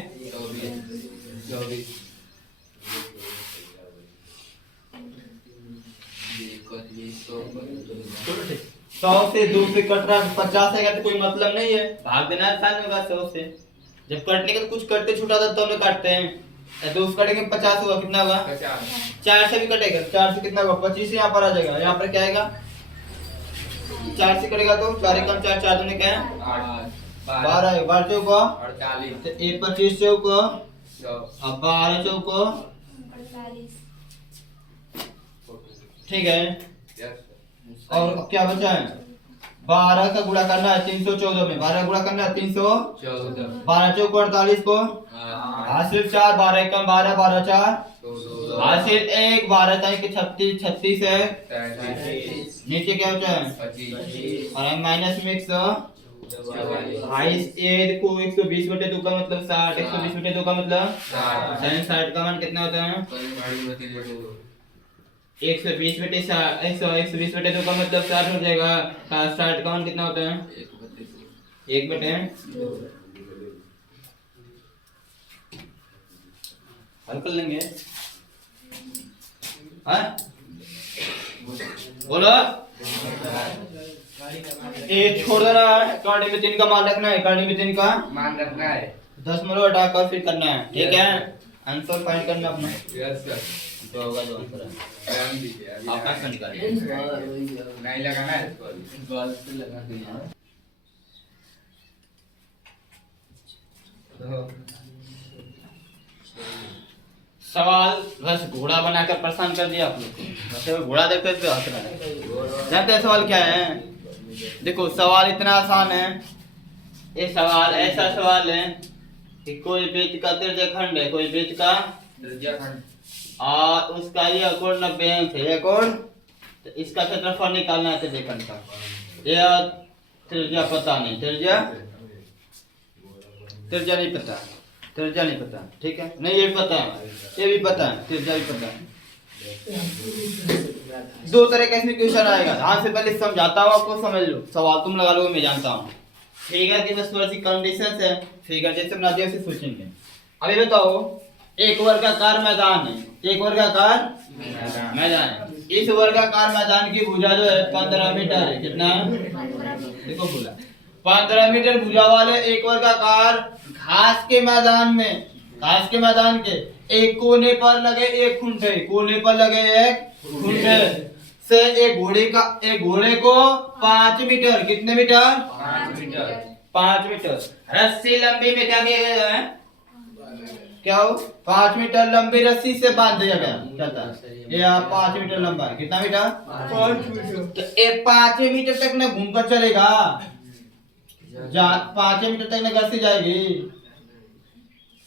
100 से 2 से कट रहा है 50 है तो कोई मतलब नहीं है भाग देना आसान होगा 100 से जब कटने के तो कुछ कटते छूटा था तो हम काटते हैं 2 से कटेंगे 50 होगा कितना होगा 4 से भी कटेगा 4 से कितना होगा 25 यहाँ पर आ जाएगा यहाँ पर क्या आएगा 4 से कटेगा तो 4 कम 4 4 दूनी क्या है 12 12 चौका 48 1 25 चौका अब 12 चौका ठीक है और क्या बचा है 12 का गुणा करना है 314 में 12 गुणा करना है 314 12 चौक 48 को हासिल 4 12 कम 12 12 4 हासिल 1 12 तक 36 36 है नीचे क्या बचा है और माइनस में 122 को 120 बटे 2 का मतलब 60 120 बटे 2 का मतलब 60 का मान कितना होता है 120 बटे 120 बटे 2 का मतलब 60 हो जाएगा 60 का मान कितना होता है 1 बटे हल कर लेंगे हाँ बोलो ये छोड़ देना है कांटे में 3 का मान रखना है कांटे में 3 का मान रखना है 10 मिनट हटाकर फिर करना है ठीक है आंसर फाइंड करना अपना यस सर तो होगा जो आंसर है आपका आंसर निकालिए नहीं लगाना है इसको बॉल से लगा दिया सवाल बस घोड़ा बनाकर परेशान कर दिया आप लोग वैसे घोड़ा देखते तो हंस रहा है जानते हैं सवाल क्या है देखो सवाल इतना आसान है ये सवाल ऐसा सवाल है कि कोई वृत्त का त्रिज्याखंड है कोई वृत्त का त्रिज्याखंड और उसका ये कोण 90 अंश है ये कोण तो इसका क्षेत्रफल निकालना है त्रिज्याखंड का ये त्रिज्या पता नहीं त्रिज्या नहीं पता ठीक है नहीं ये पता है ये भी पता है त्रिज्या भी पता है दो तरह का इसमें क्वेश्चन आएगा ध्यान से पहले समझाता हूँ आपको समझ लो सवाल तुम लगा लो मैं जानता हूँ फिगर की बस थोड़ी सी कंडीशंस है फिगर जैसे बना दिया उसे सोचेंगे अभी बताओ एक वर्गाकार मैदान है एक वर्गाकार मैदान है इस वर्गाकार मैदान की भुजा जो है 15 मीटर है कितना देखो भुजा 15 मीटर भुजा वाले एक वर्गाकार घास के मैदान के एक कोने पर लगे एक खुंटे से एक घोड़े को 5 मीटर कितने मीटर 5 मीटर रस्सी लंबी में क्या किया गया है क्या हो 5 मीटर लंबी रस्सी से बांध दिया गया क्या था ये 5 मीटर लंबा है कितना मीटर 5 मीटर तो ये 5 मीटर तक ना घूमकर चलेगा 5 मीटर तक ना रस्सी जाएगी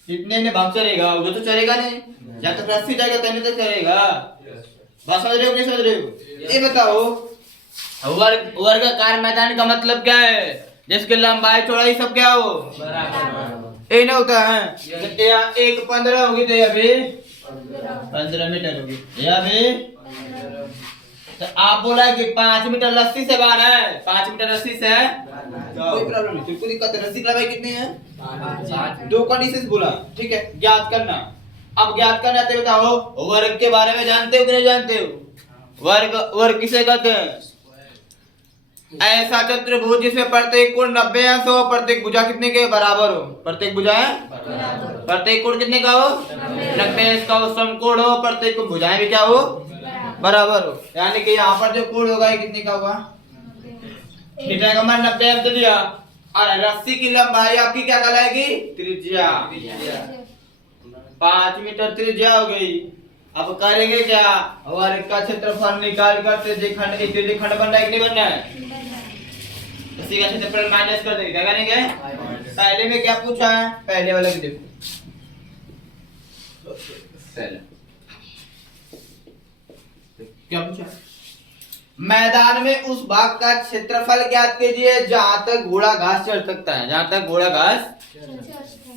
कितने ने भाग चलेगा वो तो चलेगा नहीं जब तक रस्सी जाएगा तब तक चलेगा बात समझ रहे हो नहीं समझ रहे हो ये बताओ वर्गाकार मैदान का मतलब क्या है जिसकी लंबाई चौड़ाई सब क्या हो बराबर ये ना होता है एक 15 होगी तो यहाँ भी 15 मीटर होगी यहाँ भी तो आप बोला कि 5 मीटर रस्सी से बांधा है 5 मीटर रस्सी से कोई प्रॉब्लम नहीं कोई दिक्कत है रस्सी की लंबाई कितनी है 2 कंडीशंस बोला ठीक है ज्ञात करना अब ज्ञात करना तो बताओ वर्ग के बारे में जानते हो कि नहीं जानते हो वर्ग किसे कहते हैं ऐसा चतुर्भुज जिसमें प्रत्येक कोण 90 अंश हो प्रत्येक भुजा कितने के बराबर हो प्रत्येक भुजा प्रत्येक कोण कितने का हो 90 अंश का हो समकोण हो प्रत्येक भुजाएं भी क्या हो बराबर हो यानी कि यहाँ पर जो कोण होगा ये कितने का होगा थीटा का मान 90 अब दे दिया और रस्सी की लंबाई आपकी क्या कहलाएगी? त्रिज्या। 5 मीटर त्रिज्या हो गई। अब करेंगे क्या? वर्ग का क्षेत्रफल निकाल कर त्रिज्यीय खंड एक त्रिज्यीय खंड बनना है कि नहीं बनना है? इसी का क्षेत्रफल माइनस कर देंगे। क्या करेंगे? पहले में क्या पूछा है? पहले वाले को देखो। क्या पूछा? मैदान में उस भाग का क्षेत्रफल ज्ञात कीजिए जहां तक घोड़ा घास चढ़ सकता है। जहां तक घोड़ा घास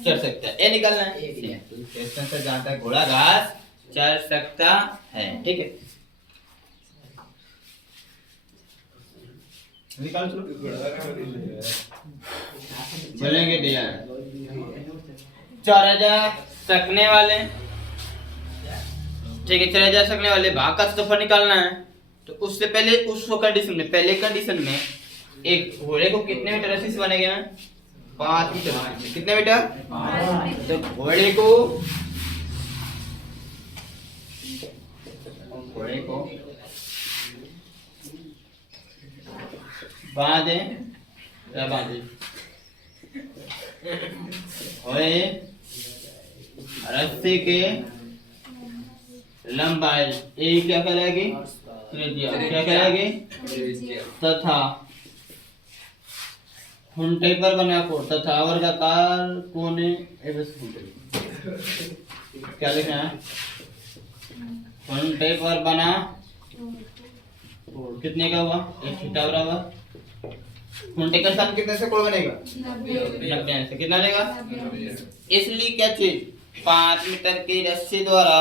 चढ़ सकता है, ये निकलना है। क्वेश्चन से जहां तक घोड़ा घास चढ़ सकता है, ठीक है। निकाल चलो। बोलेंगे दिया चढ़ जा सकने वाले, ठीक है, चढ़ जा सकने वाले भाग का क्षेत्रफल निकालना है। तो उससे पहले उस कंडीशन में, पहले कंडीशन में एक घोड़े को कितने मीटर रस्सी से बनेगा? 5 मीटर। कितने मीटर? 5। तो घोड़े को बांधे या बांधे घोड़े रस्सी के लंबाई ए क्या कहलाएगी? त्रिज्या। क्या कहलाएगी? तथा खूंटे पर बना कोण तथा वर्गाकार कोने क्या लिखना है? खूंटे पर बना कोण कितने का हुआ? एक थीटा बराबर खूंटे का स्थान कितने से कोण बनेगा? 90 से। कितना लेगा? इसलिए क्या चीज 5 मीटर की रस्सी द्वारा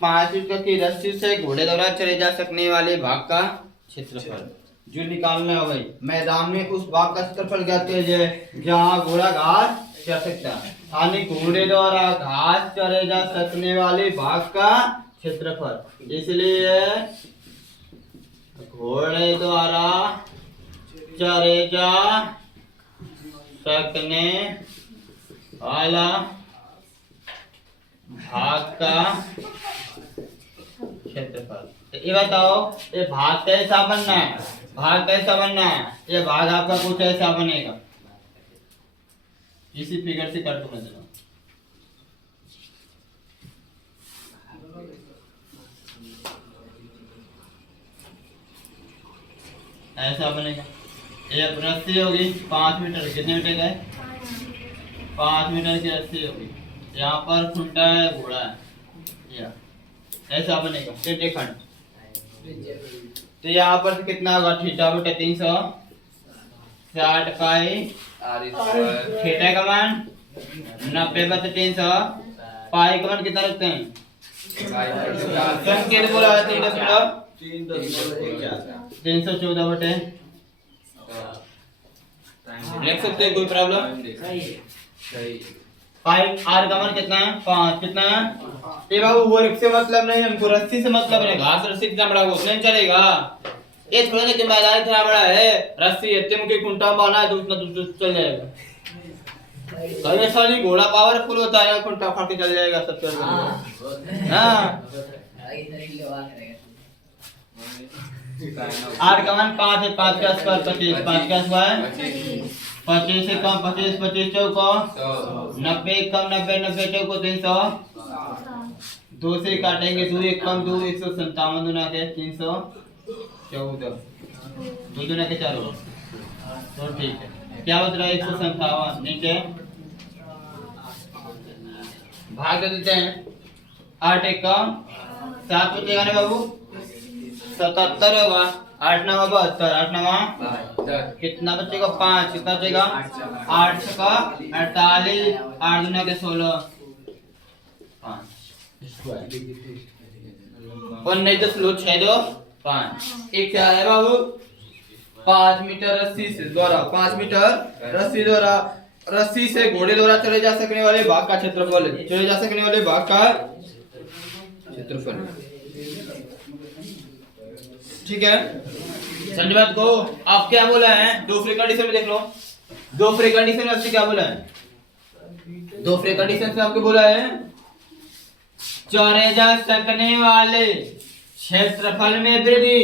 5 मीटर की रस्सी से घोड़े द्वारा चले जा सकने वाले भाग का क्षेत्रफल जो निकालना है भाई। मैदान में उस भाग का क्षेत्रफल क्या कीजिए जहाँ घोड़ा घास चढ़ सकता है, यानी घोड़े द्वारा घास चढ़े जा सकने वाले भाग का क्षेत्रफल। इसलिए घोड़े द्वारा चढ़े जा सकने वाला भाग का क्षेत्रफल। तो ये बताओ ये भाग कैसा बनना है? भाग कैसा बनना है? ये भाग आपका कुछ ऐसा बनेगा, इसी फिगर से कर दूंगा। चलो ऐसा बनेगा। ये रस्सी होगी 5 मीटर। कितने मीटर का है? 5 मीटर की रस्सी होगी। यहाँ पर खुंटा है, घोड़ा है, या ऐसा बनेगा त्रिज्यीय खंड। तो यहाँ पर से कितना होगा? थीटा बटे 360 पाई थीटा का मान 90 बटे 300 पाई का मान कितना रखते हैं? संकेत बोला है 314 बटे लिख सकते हैं, कोई प्रॉब्लम? पाई आर का मान कितना है? 5। कितना है? ये बाबू वर्ग से मतलब नहीं, हमको रस्सी से मतलब है। घास रस्सी इतना बड़ा वो नहीं चलेगा। ये थोड़ा ना कि मैदान इतना बड़ा है, रस्सी इतने मुके खुंटा बांधा है तो उतना दूर चल जाएगा। कभी ऐसा नहीं, घोड़ा पावरफुल होता है, खुंटा फाड़ के चल जाएगा सब चल जाएगा। हां आर का मान 5 है। 5 के आसपास 25। 5 के आसपास 25 से कम 25 25 चौको 90 कम 90 90 चौको 300। 2 से काटेंगे 2 1 कम 2 157 दुना के 314 2 दुना के 4 तो ठीक है। क्या बच रहा है? 157 नीचे भाग दे देते हैं। 8 1 कम 7 बचेगा ना बाबू? 77 होगा। 8 9 72 8 9 कितना बचेगा? 5। कितना बचेगा? 8 का 48 8 दुना के 16 5 और नहीं तो स्लो 6 2 5। एक क्या है बाबू? 5 मीटर रस्सी से द्वारा 5 मीटर रस्सी द्वारा रस्सी से घोड़े द्वारा चले जा सकने वाले भाग का क्षेत्रफल। चले जा सकने वाले भाग का क्षेत्रफल, ठीक है। समझ बात को? आप क्या बोला है? दो फ्री कंडीशन में देख लो। दो फ्री कंडीशन में आपसे क्या बोला है? दो फ्री कंडीशन से आपको बोला है चढ़े जा सकने वाले क्षेत्रफल में वृद्धि।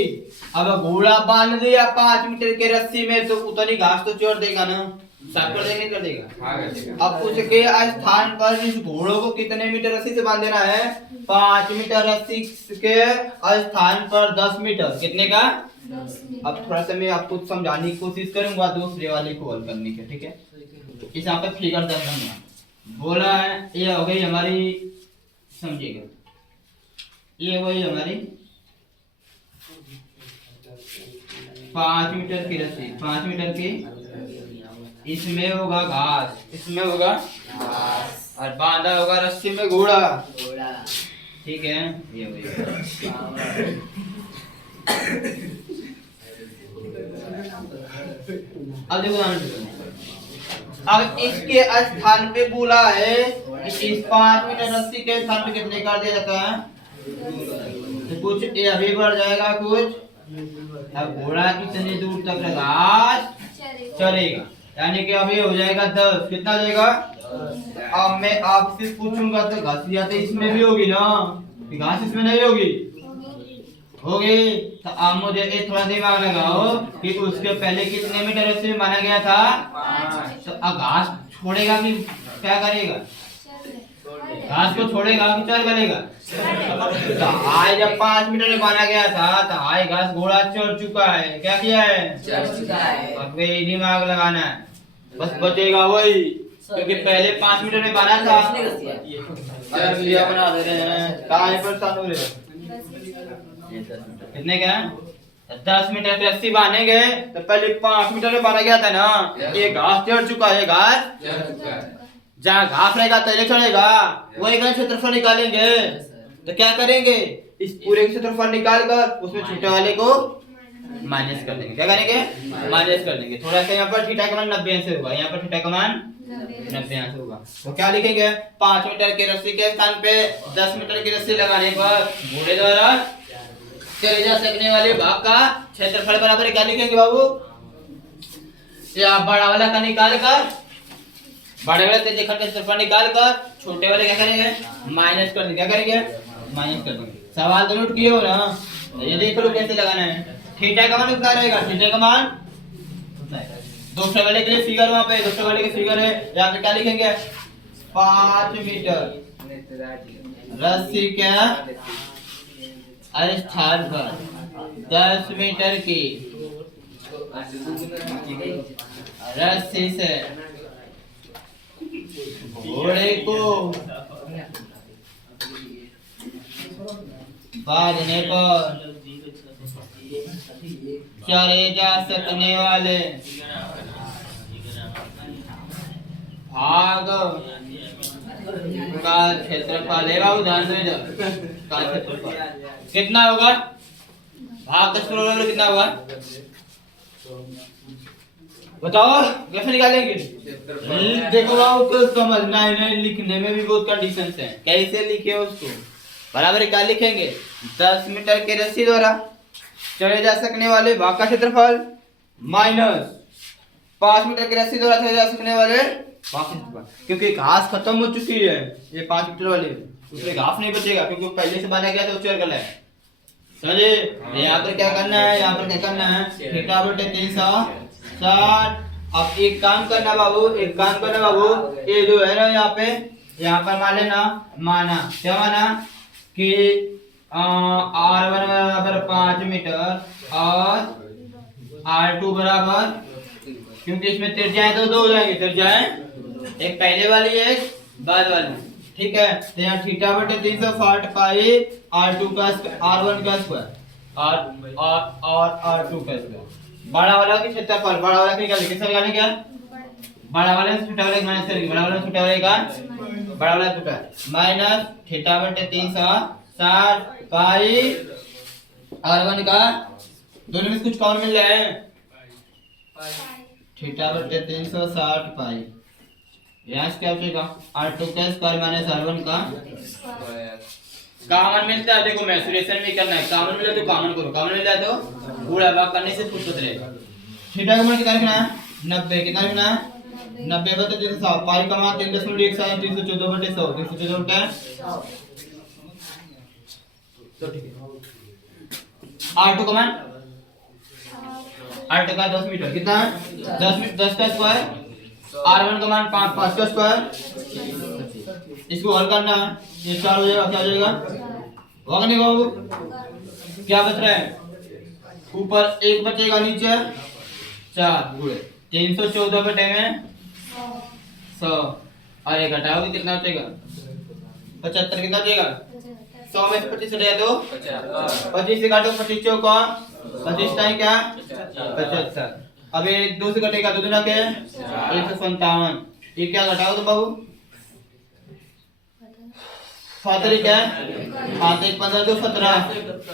अब घोड़ा बांध दिया 5 मीटर के रस्सी में तो उतनी घास तो छोड़ देगा ना, साफ कर देगा नहीं कर देगा। अब उसके स्थान पर इस घोड़ों को कितने मीटर रस्सी से बांध देना है? 5 मीटर रस्सी के स्थान पर 10 मीटर। कितने का? अब थोड़ा सा मैं आपको समझाने की कोशिश करूंगा दूसरे वाले को हल करने के, ठीक है? इस यहाँ पे फिगर दे दूंगा। बोला है ये हो गई हमारी, समझिएगा, ये वही हमारी 5 मीटर की रस्सी, 5 मीटर की, इसमें होगा घास, इसमें होगा घास, और बांधा होगा रस्सी में घोड़ा, ठीक है? ये वही अब देखो, अब इसके स्थान पे बोला है कि इस 5 मीटर रस्सी के स्थान पे कितने कर दिया जाता है? तो कुछ ये अभी बढ़ जाएगा कुछ। अब घोड़ा कितनी दूर तक घास चलेगा, यानी कि अभी हो जाएगा 10। कितना हो जाएगा? अब मैं आपसे पूछूंगा तो घास या तो इसमें भी होगी ना, घास इसमें नहीं होगी? होगी। तो आप मुझे एक थोड़ा दिमाग लगाओ कि उसके पहले कितने मीटर रस्सी में माना गया था? तो अब घास छोड़ेगा कि क्या करेगा? घास को छोड़ेगा कि चढ़ करेगा? तो आज जब 5 मीटर में माना गया था तो आज घास घोड़ा चढ़ चुका है। क्या किया है? चढ़ चुका है। अब ये दिमाग लगाना है, बस बचेगा वही, क्योंकि पहले 5 मीटर में बना था। अगर लिया बना दे रहे हैं कहाँ पर चालू रहे? कितने का? 10 मीटर की रस्सी बांधेंगे तो पहले 5 मीटर में बांधा गया था ना, ये घास चढ़ चुका है। घास जहाँ घास रहेगा तैले चढ़ेगा, वही का क्षेत्रफल निकालेंगे। तो क्या करेंगे? इस पूरे क्षेत्रफल निकाल कर उसमें छोटे वाले को माइनस कर देंगे। क्या करेंगे? माइनस कर देंगे। थोड़ा सा यहाँ पर थीटा का मान 90 से होगा, यहाँ पर थीटा का मान 90 से होगा। तो क्या लिखेंगे? 5 मीटर की रस्सी के स्थान पे 10 मीटर की रस्सी लगाने पर घोड़े द्वारा चले जा सकने वाले भाग का क्षेत्रफल बराबर क्या लिखेंगे बाबू? या बड़ा वाला का निकाल कर, बड़े वाले से क्षेत्रफल निकाल कर छोटे वाले क्या करेंगे? माइनस कर देंगे। क्या करेंगे? माइनस कर देंगे। सवाल तो नोट किए हो ना? ये देख लो कैसे लगाना है। थीटा का मान कितना रहेगा? थीटा का मान दूसरे वाले के लिए फिगर, वहां पे दूसरे वाले की फिगर है, यहाँ पे क्या लिखेंगे? 5 मीटर रस्सी क्या स्थान पर 10 मीटर की रस्सी से घोड़े को बांधने पर चले जा सकने वाले भाग का क्षेत्रफल है बाबू, ध्यान से का क्षेत्रफल कितना होगा? भाग का क्षेत्रफल कितना होगा? बताओ कैसे निकालेंगे? देखो बाबू को समझना है, नहीं लिखने में भी बहुत कंडीशन है। कैसे लिखे उसको? बराबर क्या लिखेंगे? 10 मीटर की रस्सी द्वारा चले जा सकने वाले भाग का क्षेत्रफल माइनस 5 मीटर की रस्सी द्वारा चले जा सकने वाले भाग का क्षेत्रफल। क्योंकि घास खत्म हो चुकी है, ये 5 मीटर वाले उसमें घास नहीं बचेगा, क्योंकि पहले से बांधा गया था, उच्चर गला है। समझे? यहाँ पर क्या करना है? यहाँ पर क्या करना है? थीटा बटे 360। अब एक काम करना बाबू, एक काम करना बाबू, ये जो है ना यहाँ पर मान लेना, माना क्या माना कि R1 बराबर 5 मीटर और R2 बराबर, क्योंकि इसमें त्रिज्याएं तो 2 हो जाएंगे, त्रिज्याएं एक पहले वाली है एक बाद वाली, ठीक है? तो यहाँ थीटा बटे 360 पाई R2 का R1 का स्क्वायर और R2 का स्क्वायर। बड़ा वाला की क्षेत्रफल, बड़ा वाला की निकालेंगे, कैसे निकालेंगे? क्या बड़ा वाले से छोटा वाले माइनस करेंगे, बड़ा वाला छोटा वाले का बड़ा वाला छोटा माइनस थीटा बटे 360 पाई R1 का, दोनों में कुछ कॉमन मिल रहा है, थीटा बटे 360 पाई, यहाँ से क्या बचेगा? R2 का स्क्वायर माइनस R1 का कॉमन मिलता है। देखो मेंसुरेशन भी करना है, कॉमन मिले तो कॉमन करो, कॉमन मिल जाए तो पूरा भाग करने से फुर्सत रहेगा। थीटा का मान कितना रखना है? 90। कितना रखना है? 90 बटे 360 पाई का मान 3.17 314 बटे 100 314 बटे 100। तो ठीक है, R2 का मान 8 का 10 मीटर कितना है 10 का स्क्वायर R1 का मान 5 का स्क्वायर इसको हल करना है ये 4 हो जाएगा क्या हो जाएगा होगा नहीं बाबू क्या बच रहा है ऊपर 1 बचेगा नीचे 4 गुणे 314 बटे में 100 और ये घटाओगे कितना बचेगा 75 कितना बचेगा 100 में से 25 हटाया तो 25 से काटो 25 चौका 25 टाइम क्या 75 अब ये 2 से कटेगा 2 दूना के 157 ये क्या घटाओ तो बाबू 7 क्या 5 1 15 2 17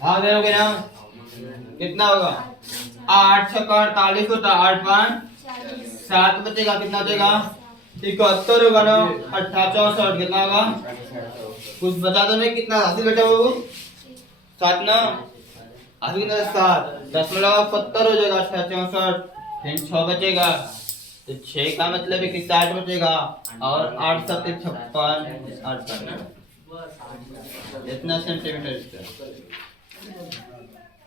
हाँ देखोगे ना कितना होगा 8 6 48 होता 8 5 7 बचेगा कितना बचेगा 71 होगा ना 68 64 कितना होगा कुछ बचा तो नहीं कितना हासिल बेटा बाबू 7 ना हासिल कितना 7 10.70 हो जाएगा 68 64 फिर 6 बचेगा तो 6 का मतलब है कि 60 बचेगा और 8 7 56 8 इतना सेंटीमीटर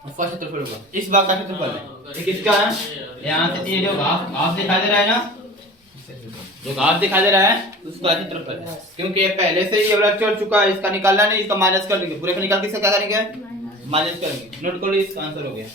फर्स्ट क्षेत्रफल होगा इस भाग का क्षेत्रफल है ये किसका है यहाँ से ये जो घास दिखाई दे रहा है ना जो घास दिखाई दे रहा है उसका क्षेत्रफल है क्योंकि ये पहले से ही ये वाला चढ़ चुका है इसका निकालना नहीं इसका माइनस कर देंगे पूरे का निकाल के इसका क्या करेंगे माइनस करेंगे नोट कर लो इसका आंसर हो गया